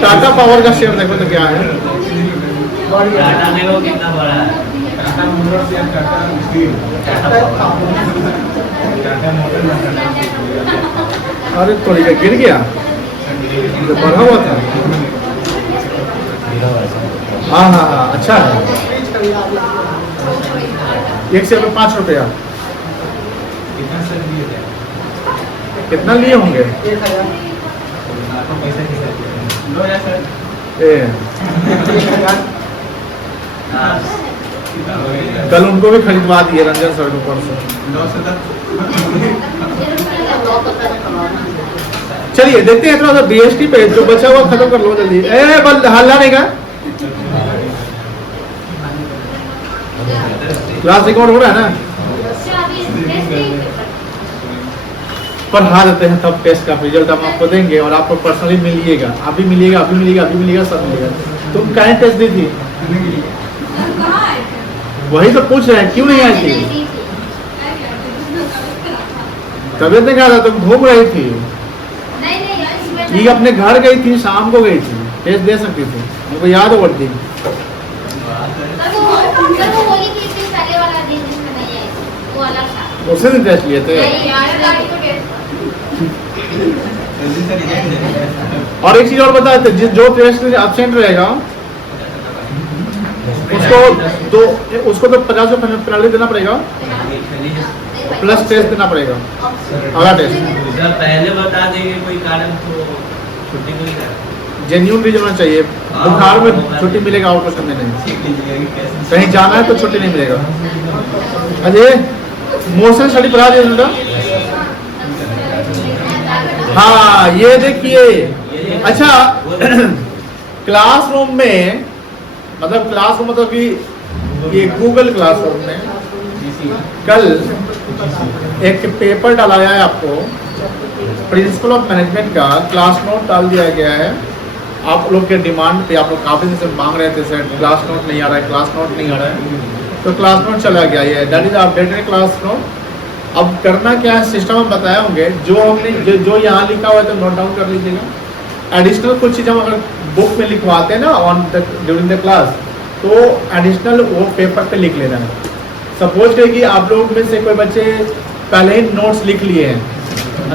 Tata power का share देखो तो क्या है। टाटा देखो कितना बड़ा है। टाटा मोटर्स या टाटा स्टील, टाटा मोटर या टाटा स्टील। अरे थोड़ी का गिर गया, तो बढ़ा हुआ था। हाँ हाँ हाँ, अच्छा है। एक शेयर में 5 रुपया। कितना सर दिए थे? कितना लिए होंगे? आपको पैसा कितना दिया? 2000 सर। ए, हाँ। कल उनको भी खरीदवा दिए रंजन सर को परसों। 9 से 10। चलिए देखते हैं थोड़ा सा बीएसटी पे जो बचा हुआ खत्म कर लो जल्दी। ए बल हल्ला नहीं का क्लास रिकॉर्ड हो रहा है ना, पर हाँ देते हैं तब टेस्ट का रिजल्ट हम आपको देंगे और आपको पर्सनली मिलिएगा। अभी मिलेगा, अभी मिलेगा, अभी मिलेगा, सब मिलेगा। तुम कहीं टेस्ट दी थी? वही तो पूछ रहे हैं, क्यों नहीं आई थी? तबियत नहीं खा था, तुम घूम रही थी। ये अपने घर गई थी, शाम को गई थी, टेस्ट दे सकती थी, मुझको याद है वो दिन। उसे दिन टेस्ट लिए थे। और एक चीज और बताए थे, जो टेस्ट एब्सेंट रहेगा उसको तो 50 रुपये पेनल्टी देना पड़ेगा, प्लस टेस्ट देना पड़ेगा, अगला टेस्ट। सर पहले बता देंगे कोई कारण तो छुट्टी को ही करा। जेन्यून रीजन होना चाहिए। बुखार में छुट्टी मिलेगा और कुछ नहीं, कहीं जाना है तो छुट्टी नहीं मिलेगा। अजय मोशन स्टडी पढ़ा दिया बेटा? हाँ ये देखिए, अच्छा क्लासरूम में मतलब कि ये गूगल क्लासरूम में कल एक पेपर डाला है आपको, प्रिंसिपल ऑफ मैनेजमेंट का क्लास नोट डाल दिया गया है। आप लोग के डिमांड पे आप लोग काफ़ी दिन से मांग रहे थे सर क्लास नोट नहीं आ रहा है, क्लास नोट नहीं आ रहा है, तो क्लास नोट चला गया ये, that is updated class note. अब करना क्या है, सिस्टम हम बताए होंगे, जो जो यहाँ लिखा हुआ है तो नोट डाउन कर लीजिएगा। एडिशनल कुछ चीज़ हम अगर बुक में लिखवाते हैं ना ऑन ड्यूरिंग द क्लास, तो एडिशनल वो पेपर पे लिख लेना है। सपोज करिए कि आप लोग में से कोई बच्चे पहले ही नोट्स लिख लिए हैं,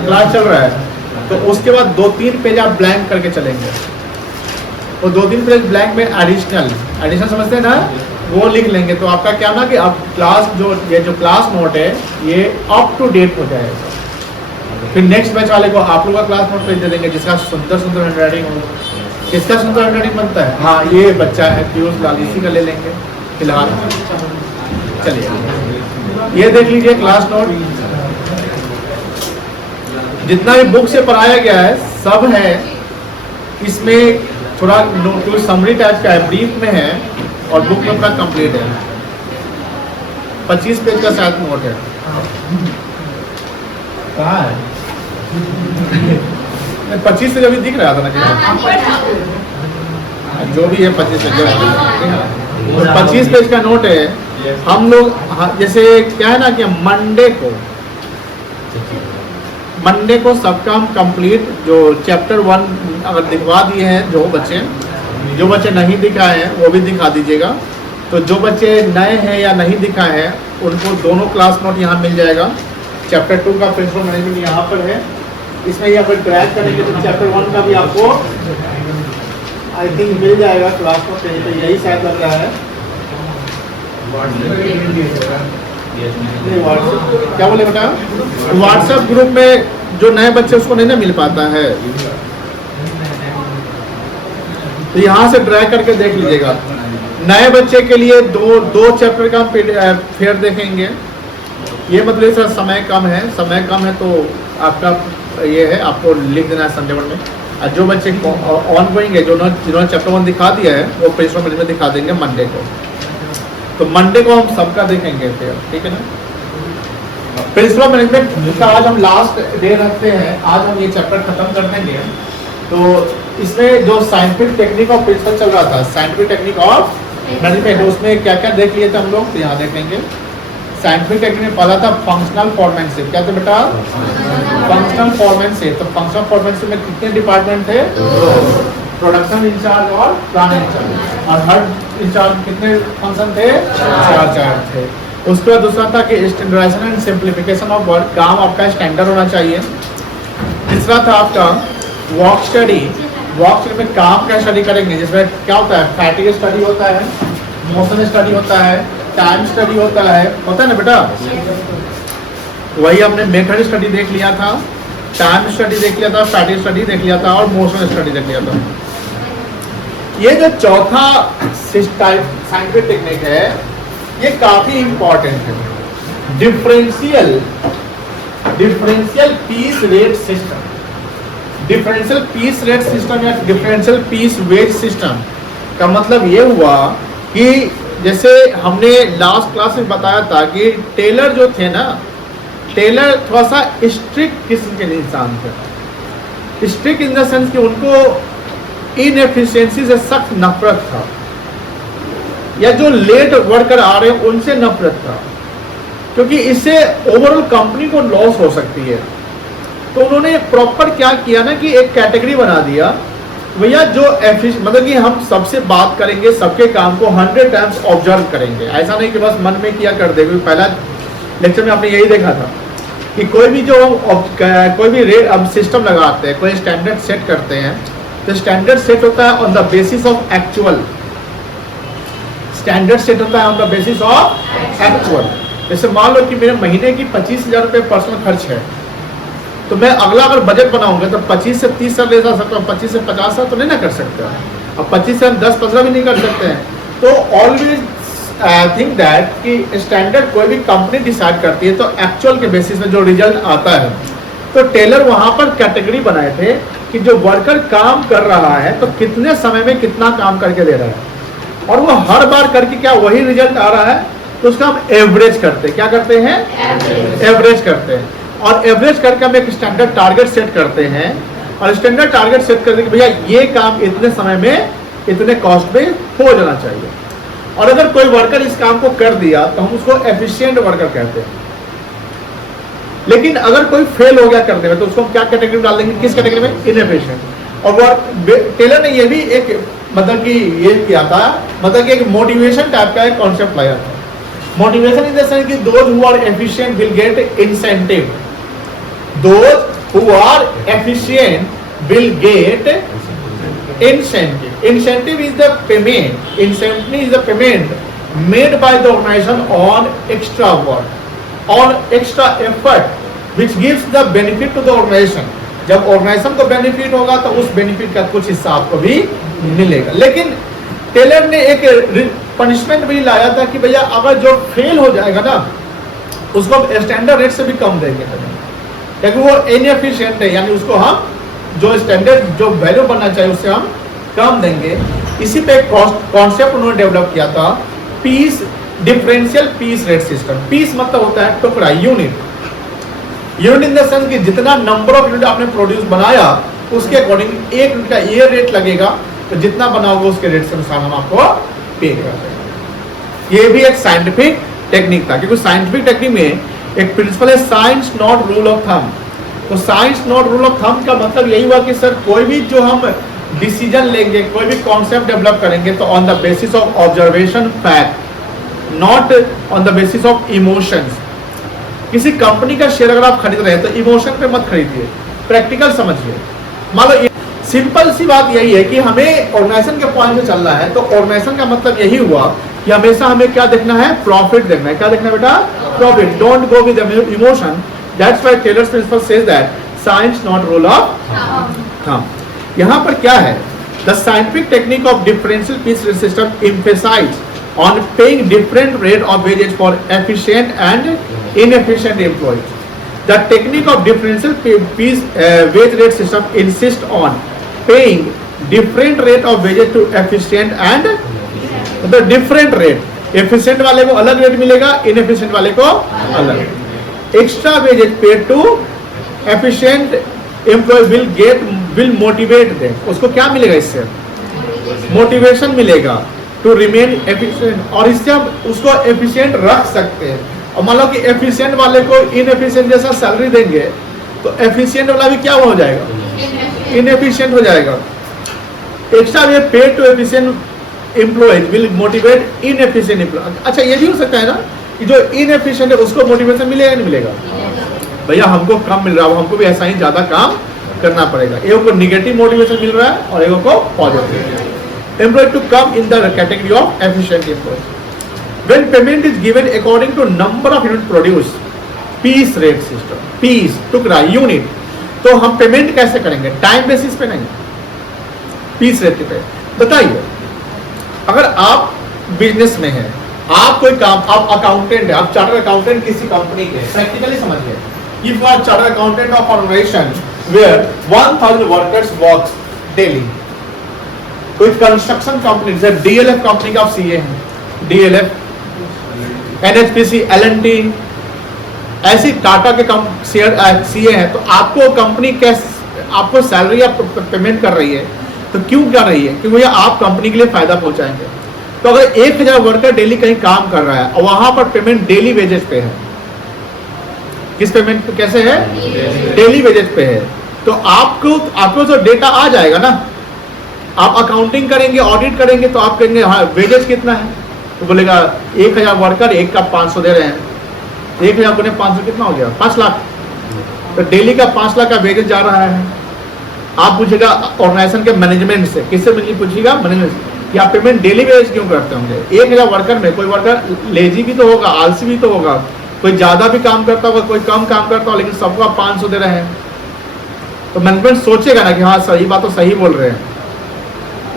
क्लास चल रहा है, तो उसके बाद 2-3 पेज आप ब्लैंक करके चलेंगे। वो 2-3 पेज ब्लैंक में एडिशनल समझते हैं ना, वो लिख लेंगे। तो आपका क्या ना कि अब क्लास जो क्लास नोट है ये अप टू डेट हो जाएगा। फिर नेक्स्ट बैच वाले को आप लोग का क्लास नोट पेज दे देंगे जिसका सुंदर हैंडराइटिंग हो। किसका सुंदर हैंडराइटिंग बनता है? हाँ ये बच्चा है पीयूष लाल, इसी का ले लेंगे फिलहाल। चलिए ये देख लीजिए क्लास नोट, जितना भी बुक से पढ़ाया गया है सब है इसमें। थोड़ा नोट समरी टाइप का है, ब्रीफ में है, और बुक में अपना कंप्लीट है। 25 पेज का शायद नोट है। कहाँ है? 25 से अभी दिख रहा था ना कि जो भी है 25 पेज का, 25 पेज का नोट है। हम लोग जैसे क्या है ना कि मंडे को सबका हम कंप्लीट जो चैप्टर 1 अगर दिखवा दिए हैं, जो बच्चे नहीं दिखाए हैं वो भी दिखा दीजिएगा। तो जो बच्चे नए हैं या नहीं दिखाए हैं उनको दोनों क्लास नोट यहाँ मिल जाएगा। चैप्टर 2 का प्रिंसिपल मैनेजमेंट यहाँ पर है, इसमें यहाँ पर ट्रैक करेंगे तो चैप्टर 1 का भी आपको आई थिंक मिल जाएगा क्लास नोट, यही शायद लग रहा है। क्या बोले बेटा? व्हाट्सएप ग्रुप में जो नए बच्चे उसको नहीं ना मिल पाता है, तो यहाँ से ड्रैग करके देख लीजिएगा। नए बच्चे के लिए दो चैप्टर का फेयर देखेंगे। ये मतलब सर समय कम है तो आपका ये है, आपको लिख देना है संडे वन में। और जो बच्चे ऑन गोइंग है, जिन्होंने चैप्टर 1 दिखा दिया है वो प्रिंसिपल मैनेजमेंट दिखा देंगे मंडे को। तो मंडे को हम सबका देखेंगे फिर, ठीक है ना। प्रिंसिपल मैनेजमेंट का आज हम लास्ट डे रखते हैं, आज हम ये चैप्टर खत्म कर देंगे। तो इसमें जो साइंटिफिक टेक्निक ऑफ प्रिंसिपल चल रहा था, साइंटिफिक टेक्निक ऑफ मैनेजमेंट, उसमें क्या क्या देख लिए थे हम लोग, तो यहाँ देखेंगे। साइंटिफिक टेक्निक में पहला था फंक्शनल फॉर्मेटशिप। क्या था बेटा? फंक्शनल फॉर्मेटशिप। तो फंक्शनल फॉर्मेटशिप में कितने डिपार्टमेंट थे? प्रोडक्शन इंचार्ज और प्लानिंग इंचार्ज, और हर इंचार्ज कितने फंक्शन थे? चार थे। उसके बाद दूसरा था कि standardisation and simplification of work, काम आपका स्टैंडर्ड होना चाहिए। तीसरा था आपका वर्क स्टडी, वर्क स्टडी में काम का स्टडी करेंगे, जिसमें क्या होता है? फैटिग स्टडी होता है, मोशन स्टडी होता है, टाइम स्टडी होता है ना बेटा? वही हमने मेथड स्टडी देख लिया था, टाइम स्टडी देख लिया था, फैटिग स्टडी देख लिया था और मोशन स्टडी देख लिया था। ये जो चौथा साइंटिफिक टेक्निक है, ये काफी इंपॉर्टेंट है, differential piece rate system. Differential piece rate system या डिफरेंशियल पीस वेज सिस्टम का मतलब ये हुआ कि जैसे हमने लास्ट क्लास में बताया था कि टेलर जो थे ना, टेलर थोड़ा सा स्ट्रिक्ट किस्म के इंसान थे। स्ट्रिक्ट इन द सेंस कि उनको इनएफिशिएंसी से सख्त नफरत था, या जो लेट वर्कर आ रहे हैं उनसे नफरत था, क्योंकि इससे ओवरऑल कंपनी को लॉस हो सकती है। तो उन्होंने प्रॉपर क्या किया ना कि एक कैटेगरी बना दिया, भैया जो मतलब कि हम सबसे बात करेंगे, सबके काम को 100 टाइम्स ऑब्जर्व करेंगे। ऐसा नहीं कि बस मन में किया कर देंगे। पहला लेक्चर में आपने यही देखा था कि कोई भी सिस्टम लगाते हैं, कोई स्टैंडर्ड सेट करते हैं, तो स्टैंडर्ड सेट होता है on the basis of actual. Standard set होता है on the basis of actual. जैसे मान लो कि मेरे महीने की 25,000 रुपये पर्सनल खर्च है, तो मैं अगला अगर बजट बनाऊंगा तो 25 से 30 साल ले जा सकता हूँ, 25 से 50 साल तो नहीं ना कर सकते। अब 25 से हम 10-15 भी नहीं कर सकते हैं। तो ऑलवेज थिंक दैट कि स्टैंडर्ड कोई भी कंपनी डिसाइड करती है तो एक्चुअल के बेसिस में जो रिजल्ट आता है। तो टेलर वहाँ पर कैटेगरी बनाए थे कि जो वर्कर काम कर रहा है तो कितने समय में कितना काम करके दे रहा है, और वो हर बार करके क्या वही रिजल्ट आ रहा है, तो उसका हम एवरेज करते हैं। क्या करते हैं? एवरेज करते हैं। और एवरेज करके हम एक स्टैंडर्ड टारगेट सेट करते हैं, और स्टैंडर्ड टारगेट सेट करते हैं कि भैया ये काम इतने समय में इतने कॉस्ट में हो जाना चाहिए। और अगर कोई वर्कर इस काम को कर दिया तो हम उसको एफिशिएंट वर्कर कहते हैं। लेकिन अगर कोई फेल हो गया करने में तो उसको हम क्या कैटेगरी डाल देंगे? किस कैटेगरी में? इनएफिशिएंट। और टेलर ने ये भी एक मतलब कि ये किया था, मतलब कि एक मोटिवेशन टाइप का एक कॉन्सेप्ट लाया था। मोटिवेशन इन द सेंस कि those who are efficient will get incentive. Those who are efficient will get incentive. Incentive is the payment. Incentive is the payment made by the organization on extra work, on extra effort, which gives the benefit to the organization. जब organisation को benefit होगा तो उस benefit का कुछ हिस्सा आपको भी मिलेगा। लेकिन टेलर ने एक पनिशमेंट भी लाया था कि भैया अगर जो फेल हो जाएगा ना उसको स्टैंडर्ड रेट से भी कम देंगे, क्योंकि वो इनएफिशिएंट है, यानी उसको हम जो स्टैंडर्ड जो वैल्यू बनना चाहिए उससे हम कम देंगे। इसी पे कॉन्सेप्ट उन्होंने डेवलप किया था, piece differential piece rate system. Piece मतलब होता है टुकड़ा, unit. Unit in the sense कि जितना नंबर ऑफ यूनिट आपने प्रोड्यूस बनाया उसके अकॉर्डिंग एक यूनिट का ये रेट लगेगा, तो जितना बनाओगे उसके रेट से अनुसार हम आपको पे करेंगे। ये भी एक साइंटिफिक टेक्निक था, क्योंकि साइंटिफिक टेक्निक में एक प्रिंसिपल है science not rule of thumb. तो science not rule of thumb का मतलब यही हुआ कि सर कोई भी जो हम डिसीजन लेंगे, कोई भी कॉन्सेप्ट डेवलप करेंगे तो on the basis of observation fact, not on the basis of emotions. किसी कंपनी का शेयर अगर आप खरीद रहे हैं तो इमोशन पे मत खरीदिए, प्रैक्टिकल समझिए। मान लो सिंपल सी बात यही है कि हमें ऑर्गेनाइजेशन के पॉइंट से चलना है, तो ऑर्गेनाइजेशन का मतलब यही हुआ कि हमेशा हमें क्या देखना है? प्रॉफिट देखना है। क्या देखना है बेटा? Profit. Don't go with emotion. That's why Taylor's principle says that science not rule of thumb. यहाँ पर क्या है? The scientific technique of differential piece rate system emphasise on paying different rate of wages for efficient and inefficient employees. The technique of differential wage rate system insists on paying different rate of wages to efficient and the different rate. Efficient वाले को अलग rate मिलेगा, inefficient वाले को अलग। Extra wages paid to efficient employee will motivate them. उसको क्या मिलेगा? इससे मोटिवेशन मिलेगा टू रिमेन एफिशिएंट, और इससे हम उसको एफिशिएंट रख सकते हैं। और मान लो कि एफिशिएंट वाले को इनएफिशिएंट जैसा सैलरी देंगे तो एफिशिएंट वाला भी क्या हो जाएगा? इनएफिशिएंट हो जाएगा। Extra wage paid to efficient employees will motivate inefficient employee. अच्छा ये भी हो सकता है ना कि जो इनएफिशिएंट है उसको मोटिवेशन मिलेगा नहीं मिलेगा? भैया हमको कम मिल रहा है, हमको भी ऐसा ही ज्यादा काम करना पड़ेगा। एक को निगेटिव मोटिवेशन मिल रहा है और एक को positive. Employee to come in the category of efficient employee. When payment is given according to number of unit produce, piece rate system, piece टुकड़ा यूनिट, तो हम पेमेंट कैसे करेंगे? टाइम बेसिस पे नहीं, पीस रेट पे। बताइए, अगर आप बिजनेस में हैं, आप कोई काम, आप अकाउंटेंट है, आप चार्टर्ड अकाउंटेंट किसी कंपनी के, प्रैक्टिकली समझिए, if you are chartered accountant of organisation where 1000 workers works daily, कोई कंस्ट्रक्शन कंपनी जैसे डीएलएफ कंपनी का आप सीए हैं, डीएलएफ, एनएचपीसी, एलएनटी, ऐसी टाटा के शेयर सीए हैं, तो आपको कंपनी कैसे आपको सैलरी या पेमेंट कर रही है, तो क्यों कर रही है? क्योंकि भैया आप कंपनी के लिए फायदा पहुंचाएंगे। तो अगर 1000 वर्कर डेली कहीं काम कर रहा है और वहां पर पेमेंट डेली वेजेस पे है, किस पेमेंट पे कैसे है? डेली वेजेस पे है, तो आपको जो डेटा आ जाएगा ना, आप अकाउंटिंग करेंगे, ऑडिट करेंगे, तो आप कहेंगे हाँ वेजेस कितना है, तो बोलेगा 1000 वर्कर एक का 500 दे रहे हैं, 1000 गुने 500 कितना हो गया? 5 लाख। तो डेली का 5 लाख का वेजेस जा रहा है। आप पूछेगा ऑर्गेनाइजेशन के मैनेजमेंट से, किससे पूछिएगा? मैनेजमेंट से, कि आप पेमेंट डेली वेज क्यों करते होंगे? 1000 वर्कर में कोई वर्कर लेजी भी तो होगा, आलसी भी तो होगा, कोई ज्यादा भी काम करता होगा, कोई कम काम करता होगा, लेकिन सबको आप 500 दे रहे हैं, तो मैनेजमेंट सोचेगा ना कि हाँ सही बात, तो सही बोल रहे हैं।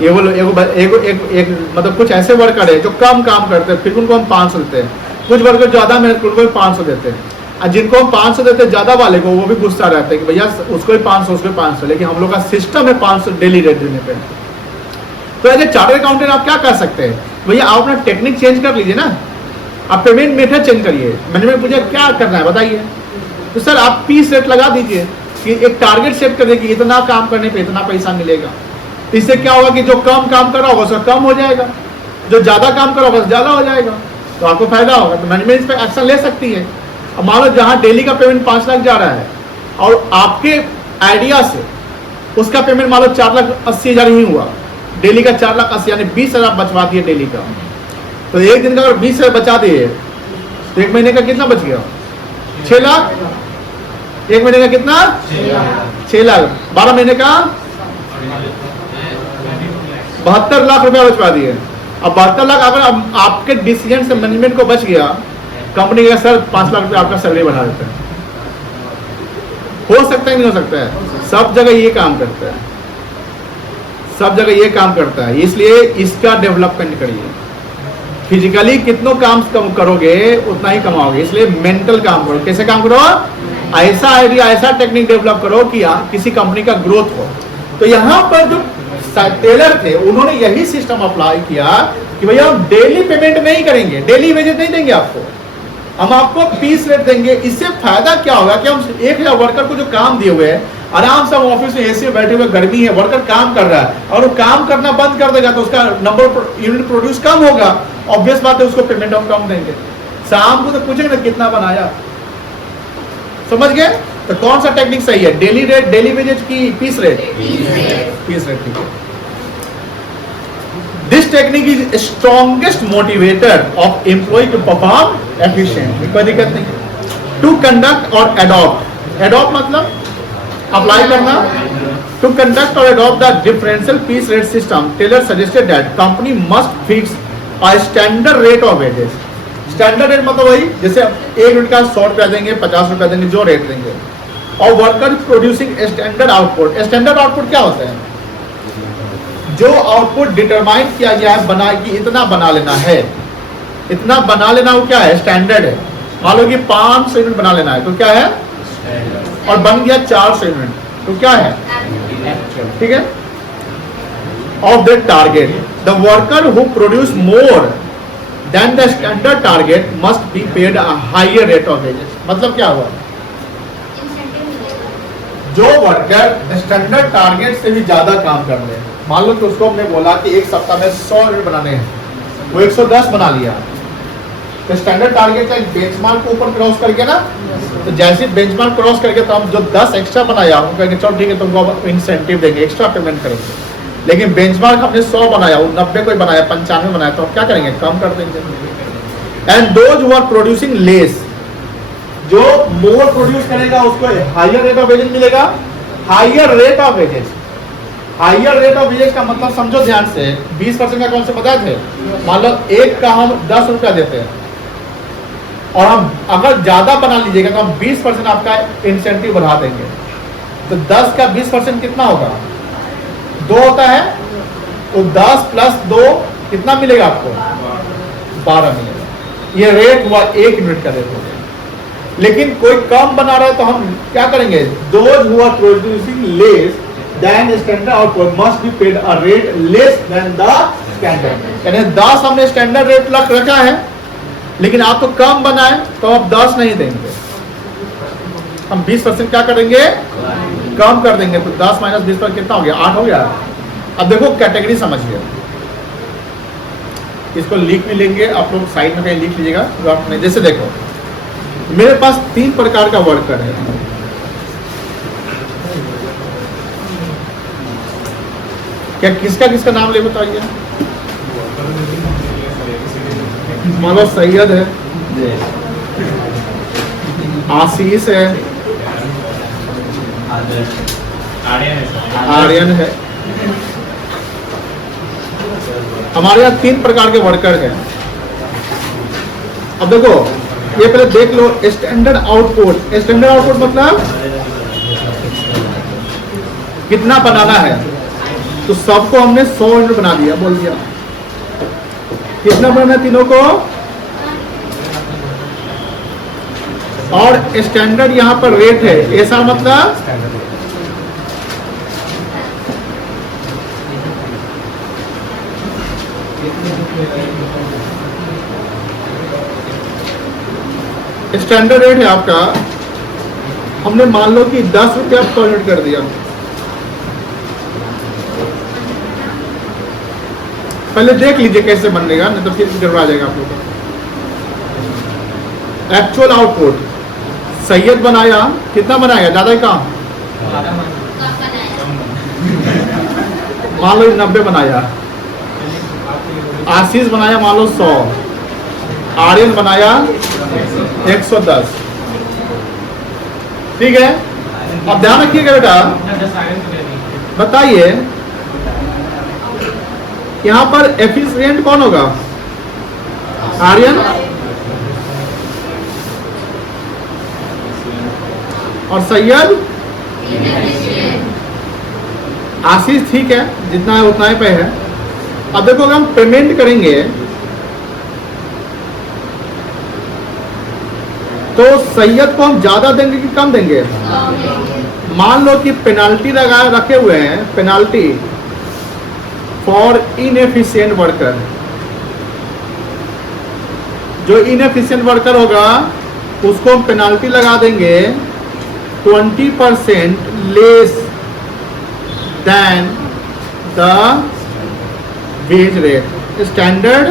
ये बोलो एक मतलब कुछ ऐसे वर्कर है जो कम काम करते हैं, फिर उनको हम 500 देते हैं, कुछ वर्कर ज्यादा मेहनत उनको 500 देते हैं, और जिनको हम 500 देते हैं ज्यादा वाले को, वो भी गुस्सा रहता है कि भैया उसको भी 500 उसको भी 500, लेकिन हम लोग का सिस्टम है 500 डेली रेट देने पे। तो एज ए चार्टर्ड अकाउंटेंट आप क्या कर सकते हैं? भैया आप अपना टेक्निक चेंज कर लीजिए ना, आप पेमेंट मेथड चेंज करिए। मैनेजमेंट पूछे क्या करना है बताइए, तो सर आप पीस रेट लगा दीजिए कि एक टारगेट सेट कर कि इतना काम करने पे इतना पैसा मिलेगा। इससे क्या होगा कि जो कम काम कर रहा होगा उसका कम हो जाएगा, जो ज्यादा काम कर रहा होगा ज्यादा हो जाएगा, तो आपको फायदा होगा। तो मैनेजमेंट इस पर एक्शन ले सकती है। अब मान लो जहां डेली का पेमेंट 5 लाख जा रहा है और आपके आइडिया से उसका पेमेंट मान लो 4,80,000 ही हुआ, डेली का 4,80,000 यानी 20,000 बचवा दिए डेली का, तो एक दिन का अगर 20,000 बचा दिए तो एक महीने का कितना बच गया? 6 लाख। एक महीने का कितना? 6 लाख। 12 महीने का 72 लाख रुपया बचवा दिए। अब 72 लाख अगर आपके डिसीजन से मैनेजमेंट को बच गया, कंपनी का सर 5 लाख रुपया आपका सैलरी बढ़ा देता है। हो सकता है नहीं हो सकता है? सब जगह ये काम करता है, सब जगह ये काम करता है। इसलिए इसका डेवलपमेंट करिए। फिजिकली कितना काम कम करोगे उतना ही कमाओगे, इसलिए मेंटल काम करो। कैसे काम करो? ऐसा आइडिया, ऐसा टेक्निक डेवलप करो कि किसी कंपनी का ग्रोथ हो। तो यहाँ पर जो टेलर थे उन्होंने यही सिस्टम अप्लाई किया कि भैया हम डेली पेमेंट नहीं करेंगे, डेली वेजेस नहीं देंगे आपको, हम आपको पीस रेट देंगे। इससे फायदा क्या होगा कि हम 1000 वर्कर को जो काम दिए हुए हैं, आराम से हम ऑफिस में एसी में बैठे हुए, गर्मी है, वर्कर काम कर रहा है और वो काम करना बंद कर देगा तो उसका नंबर यूनिट प्रोड्यूस कम होगा। ऑब्वियस बात है उसको पेमेंट हम कम देंगे। शाम को तो पूछेंगे ना कितना बनाया, समझ गए? तो कौन सा टेक्निक सही है? डेली रेट, डेली वेजेज की पीस रेट? Piece rate. ठीक है। This technique is strongest motivator of employee to perform efficiently. कोई दिक्कत नहीं। टू कंडक्ट और एडॉप्ट, एडॉप्ट मतलब अप्लाई करना। टू कंडक्ट और adopt the differential piece rate system, Taylor suggested that company must fix a standard rate of wages. Standard rate मतलब वही जैसे 1 यूनिट का 100 रुपया देंगे, 50 रुपया देंगे, जो रेट देंगे। और worker producing standard output. Standard output क्या होता है? जो आउटपुट डिटरमाइन किया गया है बना कि इतना बना लेना है, इतना बना लेना, वो क्या है? स्टैंडर्ड है। मान लो कि 500 यूनिट बना लेना है तो क्या है? और बन गया 400 यूनिट तो क्या है? ठीक है। Of the target, the worker who produce more than the standard target must be paid a higher rate of wages. मतलब क्या हुआ? जो वर्कर स्टैंडर्ड टारगेट से भी ज्यादा काम कर ले, मान लो कि उसको हमने बोला कि एक सप्ताह में 100 यूनिट बनाने हैं, वो 110 बना लिया, तो स्टैंडर्ड टारगेट का बेंचमार्क को ऊपर क्रॉस करके ना, तो जैसे बेंचमार्क क्रॉस करके तो हम जो 10 एक्स्ट्रा बनाया हम कहेंगे चलो ठीक है तुमको इंसेंटिव देंगे, एक्स्ट्रा पेमेंट करेंगे। लेकिन बेंचमार्क हमने 100 बनाया, वो 90 कोई बनाया, 95 बनाया, तो हम क्या करेंगे, कम कर देंगे। And those who are producing less, जो मोर प्रोड्यूस करेगा उसको हायर रेट ऑफ वेजेज मिलेगा। Higher rate of wages, higher rate of wages का मतलब समझो ध्यान से, 20% का कौन से बताए थे, मान लो एक का हम 10 रुपया देते हैं और हम अगर ज्यादा बना लीजिएगा तो हम 20% आपका इंसेंटिव बढ़ा देंगे, तो 10 का 20% कितना होगा, 2 होता है, तो 10 प्लस 2 कितना मिलेगा आपको, 12 मिलेगा। ये रेट हुआ 1 यूनिट का रेट हो गया। लेकिन कोई कम बना रहा है तो हम क्या करेंगे, those who are producing less than standard output must be paid a rate less than the standard. यानी 10 हमने स्टैंडर्ड रेट रखा है, लेकिन आप तो कम बनाए तो आप 10 नहीं देंगे, हम 20% क्या करेंगे, कम कर देंगे। तो 10 माइनस 20 पर कितना हो गया, 8 हो गया। अब देखो कैटेगरी समझिए, इसको लिख भी लेंगे आप लोग, साइड में कहीं लिख लीजिएगा ड्राफ्ट में। जैसे देखो मेरे पास 3 प्रकार का वर्कर है, क्या किसका किसका नाम ले बताइए। मान लो सैयद है, आशीष है, आर्यन है। हमारे यहाँ 3 प्रकार के वर्कर हैं। अब देखो ये पहले देख लो, स्टैंडर्ड आउटपुट। स्टैंडर्ड आउटपुट मतलब कितना बनाना है, तो सबको हमने 100 यूनिट बना दिया, बोल दिया कितना बनाना है तीनों को। और स्टैंडर्ड यहाँ पर रेट है, ऐसा मतलब स्टैंडर्ड रेट है आपका, हमने मान लो कि 10 रुपया पर यूनिट कर दिया। पहले देख लीजिए कैसे बनेगा, नहीं तो फिर गड़बड़ा जाएगा आप लोगों का। एक्चुअल आउटपुट सैयद बनाया, कितना बनाया, ज्यादा ही कम, मान लो 90 बनाया। आशीष बनाया मान लो 100, आर्यन बनाया 110। ठीक है, अब ध्यान रखिएगा बेटा, बताइए यहां पर एफिशिएंट कौन होगा, आर्यन और सैयद। आशीष ठीक है, जितना है उतना ही पे है। अब देखो अगर हम पेमेंट करेंगे तो सैयद को हम ज्यादा देंगे कि कम देंगे। मान लो कि पेनाल्टी लगाए रखे हुए हैं, पेनाल्टी फॉर इनएफिशिएंट वर्कर। जो इनएफिशिएंट वर्कर होगा उसको हम पेनाल्टी लगा देंगे 20% less than the wage rate, standard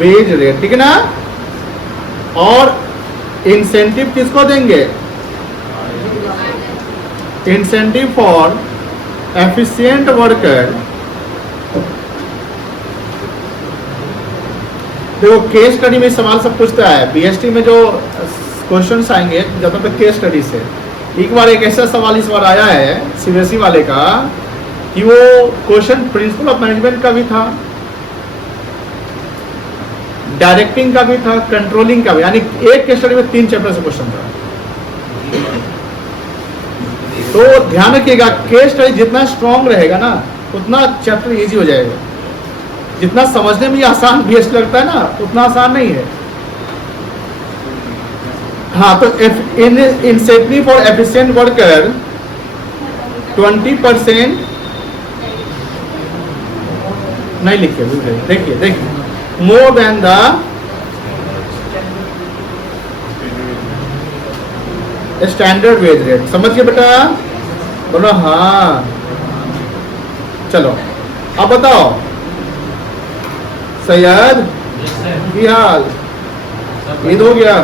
wage rate, ठीक है ना। और इंसेंटिव किसको देंगे, इंसेंटिव फॉर एफिशिएंट वर्कर। देखो केस स्टडी में सवाल सब पूछता है, बीएसटी में जो क्वेश्चंस आएंगे जब तक केस स्टडी से। एक बार एक ऐसा सवाल इस बार आया है सीबीएसई वाले का कि वो क्वेश्चन प्रिंसिपल ऑफ मैनेजमेंट का भी था, डायरेक्टिंग का भी था, कंट्रोलिंग का भी, यानी एक केस स्टडी में 3 चैप्टर से क्वेश्चन था। तो ध्यान रखिएगा, केस स्टडी जितना स्ट्रॉन्ग रहेगा ना उतना चैप्टर इजी हो जाएगा। जितना समझने में आसान बीएस लगता है ना उतना आसान नहीं है। हाँ, तो इंसेंटिव फॉर एफिशिएंट वर्कर 20% नहीं लिखे, देखिए देखिए, मोर than the standard wage rate. समझिए बेटा, बोलो हाँ। चलो अब बताओ सैयद की हाल, ईद हो गया।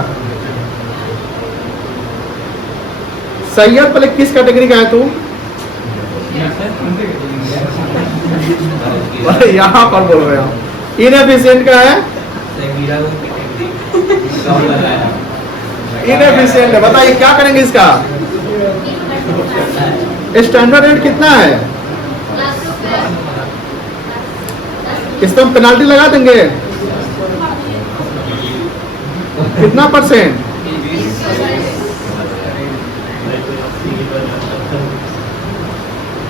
सैयद पहले किस कैटेगरी का है तू, अरे यहाँ पर बोल रहे हो इनएफिशिएंट का है, इनएफिशिएंट है। बताइए क्या करेंगे इसका? स्टैंडर्ड रेट कितना है? इस पर हम पेनाल्टी लगा देंगे। कितना परसेंट?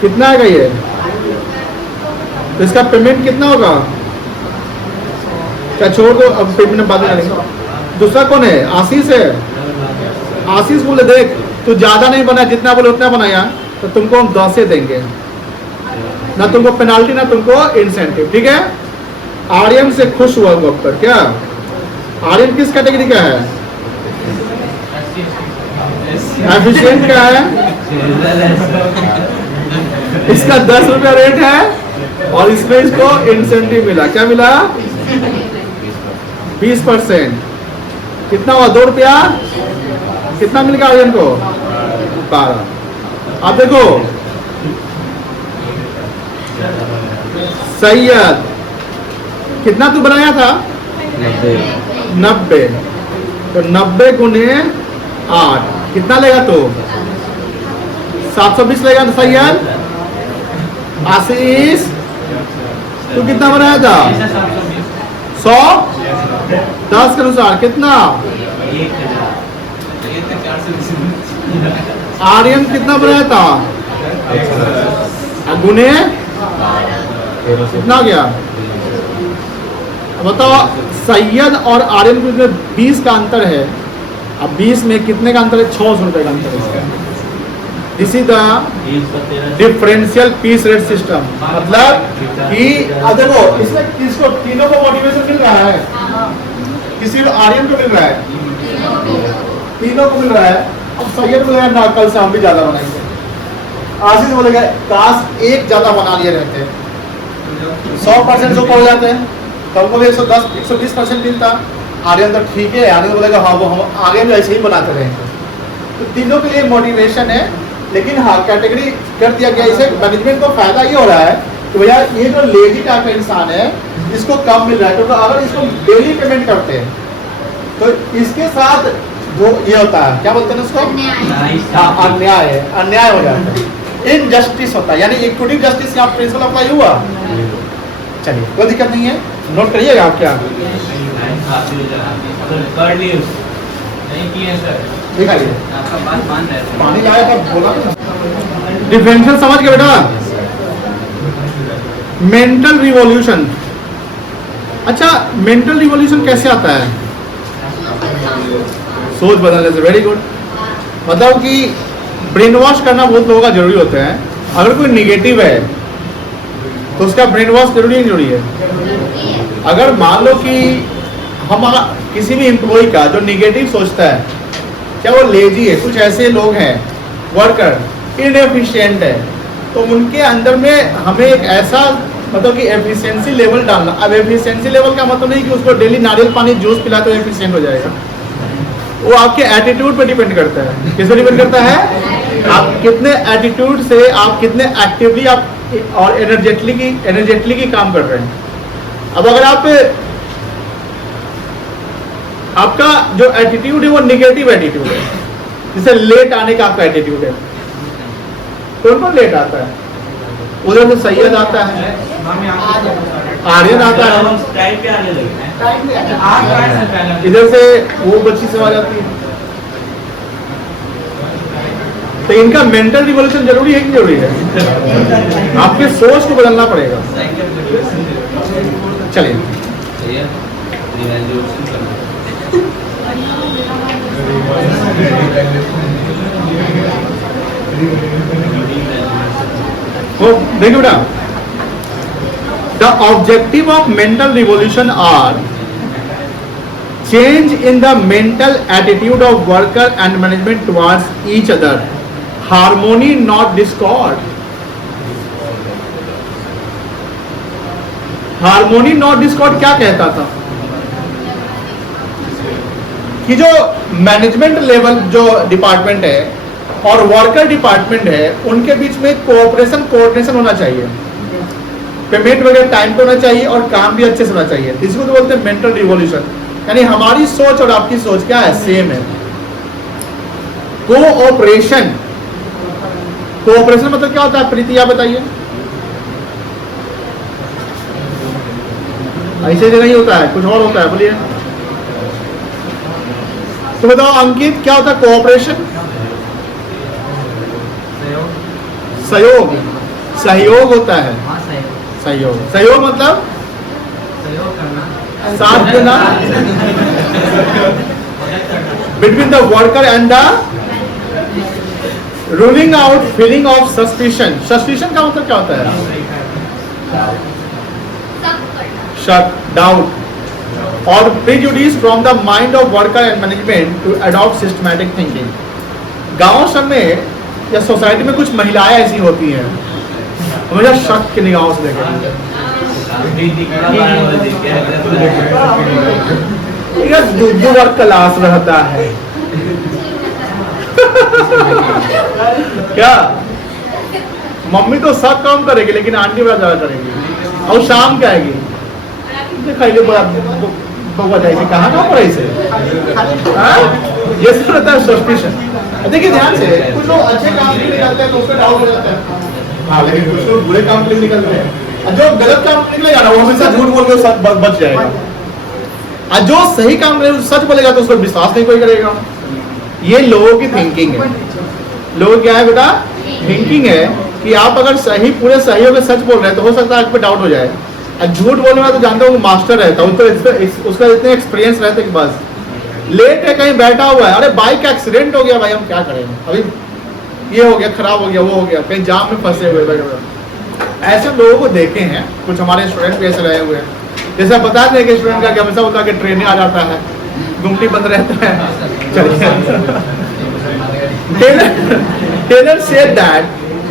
कितना आएगा ये? तो इसका पेमेंट कितना होगा? क्या छोड़ दो, अब पेमेंट बाद में करेंगे। दूसरा कौन है? आशीष है। आशीष बोले देख तू ज्यादा नहीं बना, जितना बोले उतना बनाया, तो तुमको हम 10 से देंगे, ना तुमको पेनाल्टी ना तुमको इंसेंटिव। ठीक है? आर्यन से खुश हुआ वो पर क्या? आर्यन किस कैटेगरी का है? एफिशिएंट का है। इसका 10 रुपया रेट है और इसमें इसको इंसेंटिव मिला। क्या मिला? 20%। कितना हुआ? 2 रुपया। कितना मिल गया आर्यन को? 12। अब देखो सैयद कितना तू बनाया था? 90। तो 90 गुने 8 कितना लेगा तू? 720 लेगा। तो सैयद आशीष तू कितना बनाया था? 100। 10 के अनुसार कितना? आर्यन कितना बनाया था? गुने कितना गया? बताओ सैयद और आर्यन के 20 का अंतर है। अब 20 में कितने का अंतर है? 600 रुपए का अंतर है। This is the differential piece rate system. मतलब कि अब देखो इसमें किसको, तीनों को मोटिवेशन मिल रहा है? किसी को आर्यन को मिल रहा है, तीनों को मिल रहा है। अब सैयद बोलेगा ना कल से हम भी ज्यादा बनाएंगे। आशीष बोलेगा काश एक ज्यादा बना लिए रहते, 100% जो पड़ जाते हैं। कल को 110 120% मिलता। आर्यन तो ठीक है, आर्यन बोलेगा हाँ वो हम आगे भी ऐसे ही बनाते रहेंगे। तो तीनों के लिए मोटिवेशन है। लेकिन हाँ कैटेगरी कर दिया गया। इसे मैनेजमेंट को फायदा ये हो रहा है कि भैया ये जो लेजी टाइप का इंसान है इसको कम मिल रहा है, क्योंकि अगर इसको डेली पेमेंट करते हैं तो इसके साथ वो ये होता है, क्या बोलते हैं उसको? अन्याय है, अन्याय हो जाता है, इनजस्टिस होता है। यानी इक्विटी जस्टिस यहाँ प्रिंसिपल अप्लाई हुआ। चलिए कोई दिक्कत नहीं है, नोट करिएगा आप। क्या नहीं किए सर, दिखाइए आपका बात मान रहे हैं। पानी लाया था बोला था। डिफरेंशियल समझ के बेटा। Mental revolution. अच्छा मेंटल रिवॉल्यूशन कैसे आता है? सोच बदलने से। Very good. मतलब कि ब्रेन वॉश करना बहुत लोगों का जरूरी होता है। अगर कोई निगेटिव है तो उसका ब्रेन वॉश जरूरी नहीं जरूरी है। अगर मान लो कि हम किसी भी एम्प्लॉय का जो निगेटिव सोचता है, क्या वो लेजी है, कुछ ऐसे लोग हैं वर्कर इनएफिशिएंट है, तो उनके अंदर में हमें एक ऐसा मतलब कि एफिशिएंसी लेवल डालना। अब एफिशिएंसी लेवल का मतलब नहीं कि उसको डेली नारियल पानी जूस पिला तो एफिशिएंट हो जाएगा। वो आपके एटीट्यूड पे डिपेंड करता है। किस पे डिपेंड करता है? आप कितने एटीट्यूड से, आप कितने एक्टिवली आप और एनर्जेटिकली काम कर रहे हैं। अब अगर आपका जो एटीट्यूड है वो निगेटिव एटीट्यूड है, जैसे लेट आने का आपका एटीट्यूड है, कौन लेट आता है? उधर से सैयद आता है, आर्यन आता है, टाइम पे आने लगे। इधर से वो बच्ची से आ जाती है। तो इनका मेंटल रिवॉल्यूशन जरूरी है कि जरूरी है? आपके सोच को बदलना पड़ेगा। चलिए देखिए बेटा, the objective of mental revolution are change in the mental attitude of worker and management towards each other, harmony not discord, harmony not discord क्या कहता था? कि जो मैनेजमेंट लेवल जो डिपार्टमेंट है और वर्कर डिपार्टमेंट है उनके बीच में कोऑपरेशन कोऑर्डिनेशन होना चाहिए। पेमेंट वगैरह टाइम पे होना चाहिए और काम भी अच्छे से होना चाहिए। इसको तो बोलते हैं मेंटल रिवॉल्यूशन, यानी हमारी सोच और आपकी सोच क्या है, सेम है। कोऑपरेशन, कोऑपरेशन मतलब क्या होता है प्रीति, आप बताइए। ऐसे ही नहीं होता है, कुछ और होता है, बोलिए। तो बताओ अंकित, क्या होता है कोऑपरेशन? सहयोग, सहयोग होता है। हाँ सहयोग, सहयोग, सहयोग मतलब सहयोग करना, साथ देना between the worker and the ruling out feeling of suspicion. Suspicion का मतलब क्या होता है? शक, डाउट और prejudice from the mind of worker and management to adopt systematic thinking. गांव सब में या सोसाइटी में कुछ महिलाएं ऐसी होती हैं, हमेशा शक की निगाहों से देखें, दूध और क्लास रहता है क्या? मम्मी तो सब काम करेगी लेकिन आंटी बड़ा ज्यादा करेगी, और शाम क्या आएगी दिखाइए बउआ जाइए कहाँ पर ऐसे, ये सब रहता है सस्पिशन। देखिए ध्यान से, कुछ लोग अच्छे काम के लिए निकलते हैं तो उस पर डाउट हो जाता है, हाँ, लेकिन कुछ लोग बुरे काम के लिए निकलते हैं, और जो गलत काम निकलेगा ना वो हमेशा झूठ बोल के सच बच जाएगा, और जो सही काम करेगा सच बोलेगा तो उस पर विश्वास नहीं कोई करेगा। ये लोगों की थिंकिंग है। लोगों क्या है बेटा, थिंकिंग है कि आप अगर सही पूरे सही होकर सच बोल रहे हैं तो हो सकता है आप पे डाउट हो जाए, और झूठ बोलने वाला तो जानते हो मास्टर रहता है, तो उसका इतना एक्सपीरियंस रहता है कि बस लेट है कहीं बैठा हुआ है, अरे बाइक एक्सीडेंट हो गया भाई हम क्या करेंगे, अभी ये हो गया, खराब हो गया, वो हो गया, कहीं जाम में फंसे हुए। ऐसे लोगों को देखे हैं, कुछ हमारे स्टूडेंट भी ऐसे रहे हुए हैं। जैसे बता दें कि स्टूडेंट का हमेशा होता है कि ट्रेन आ जाता है, गुमटी बंद रहता है। चलिए Taylor said that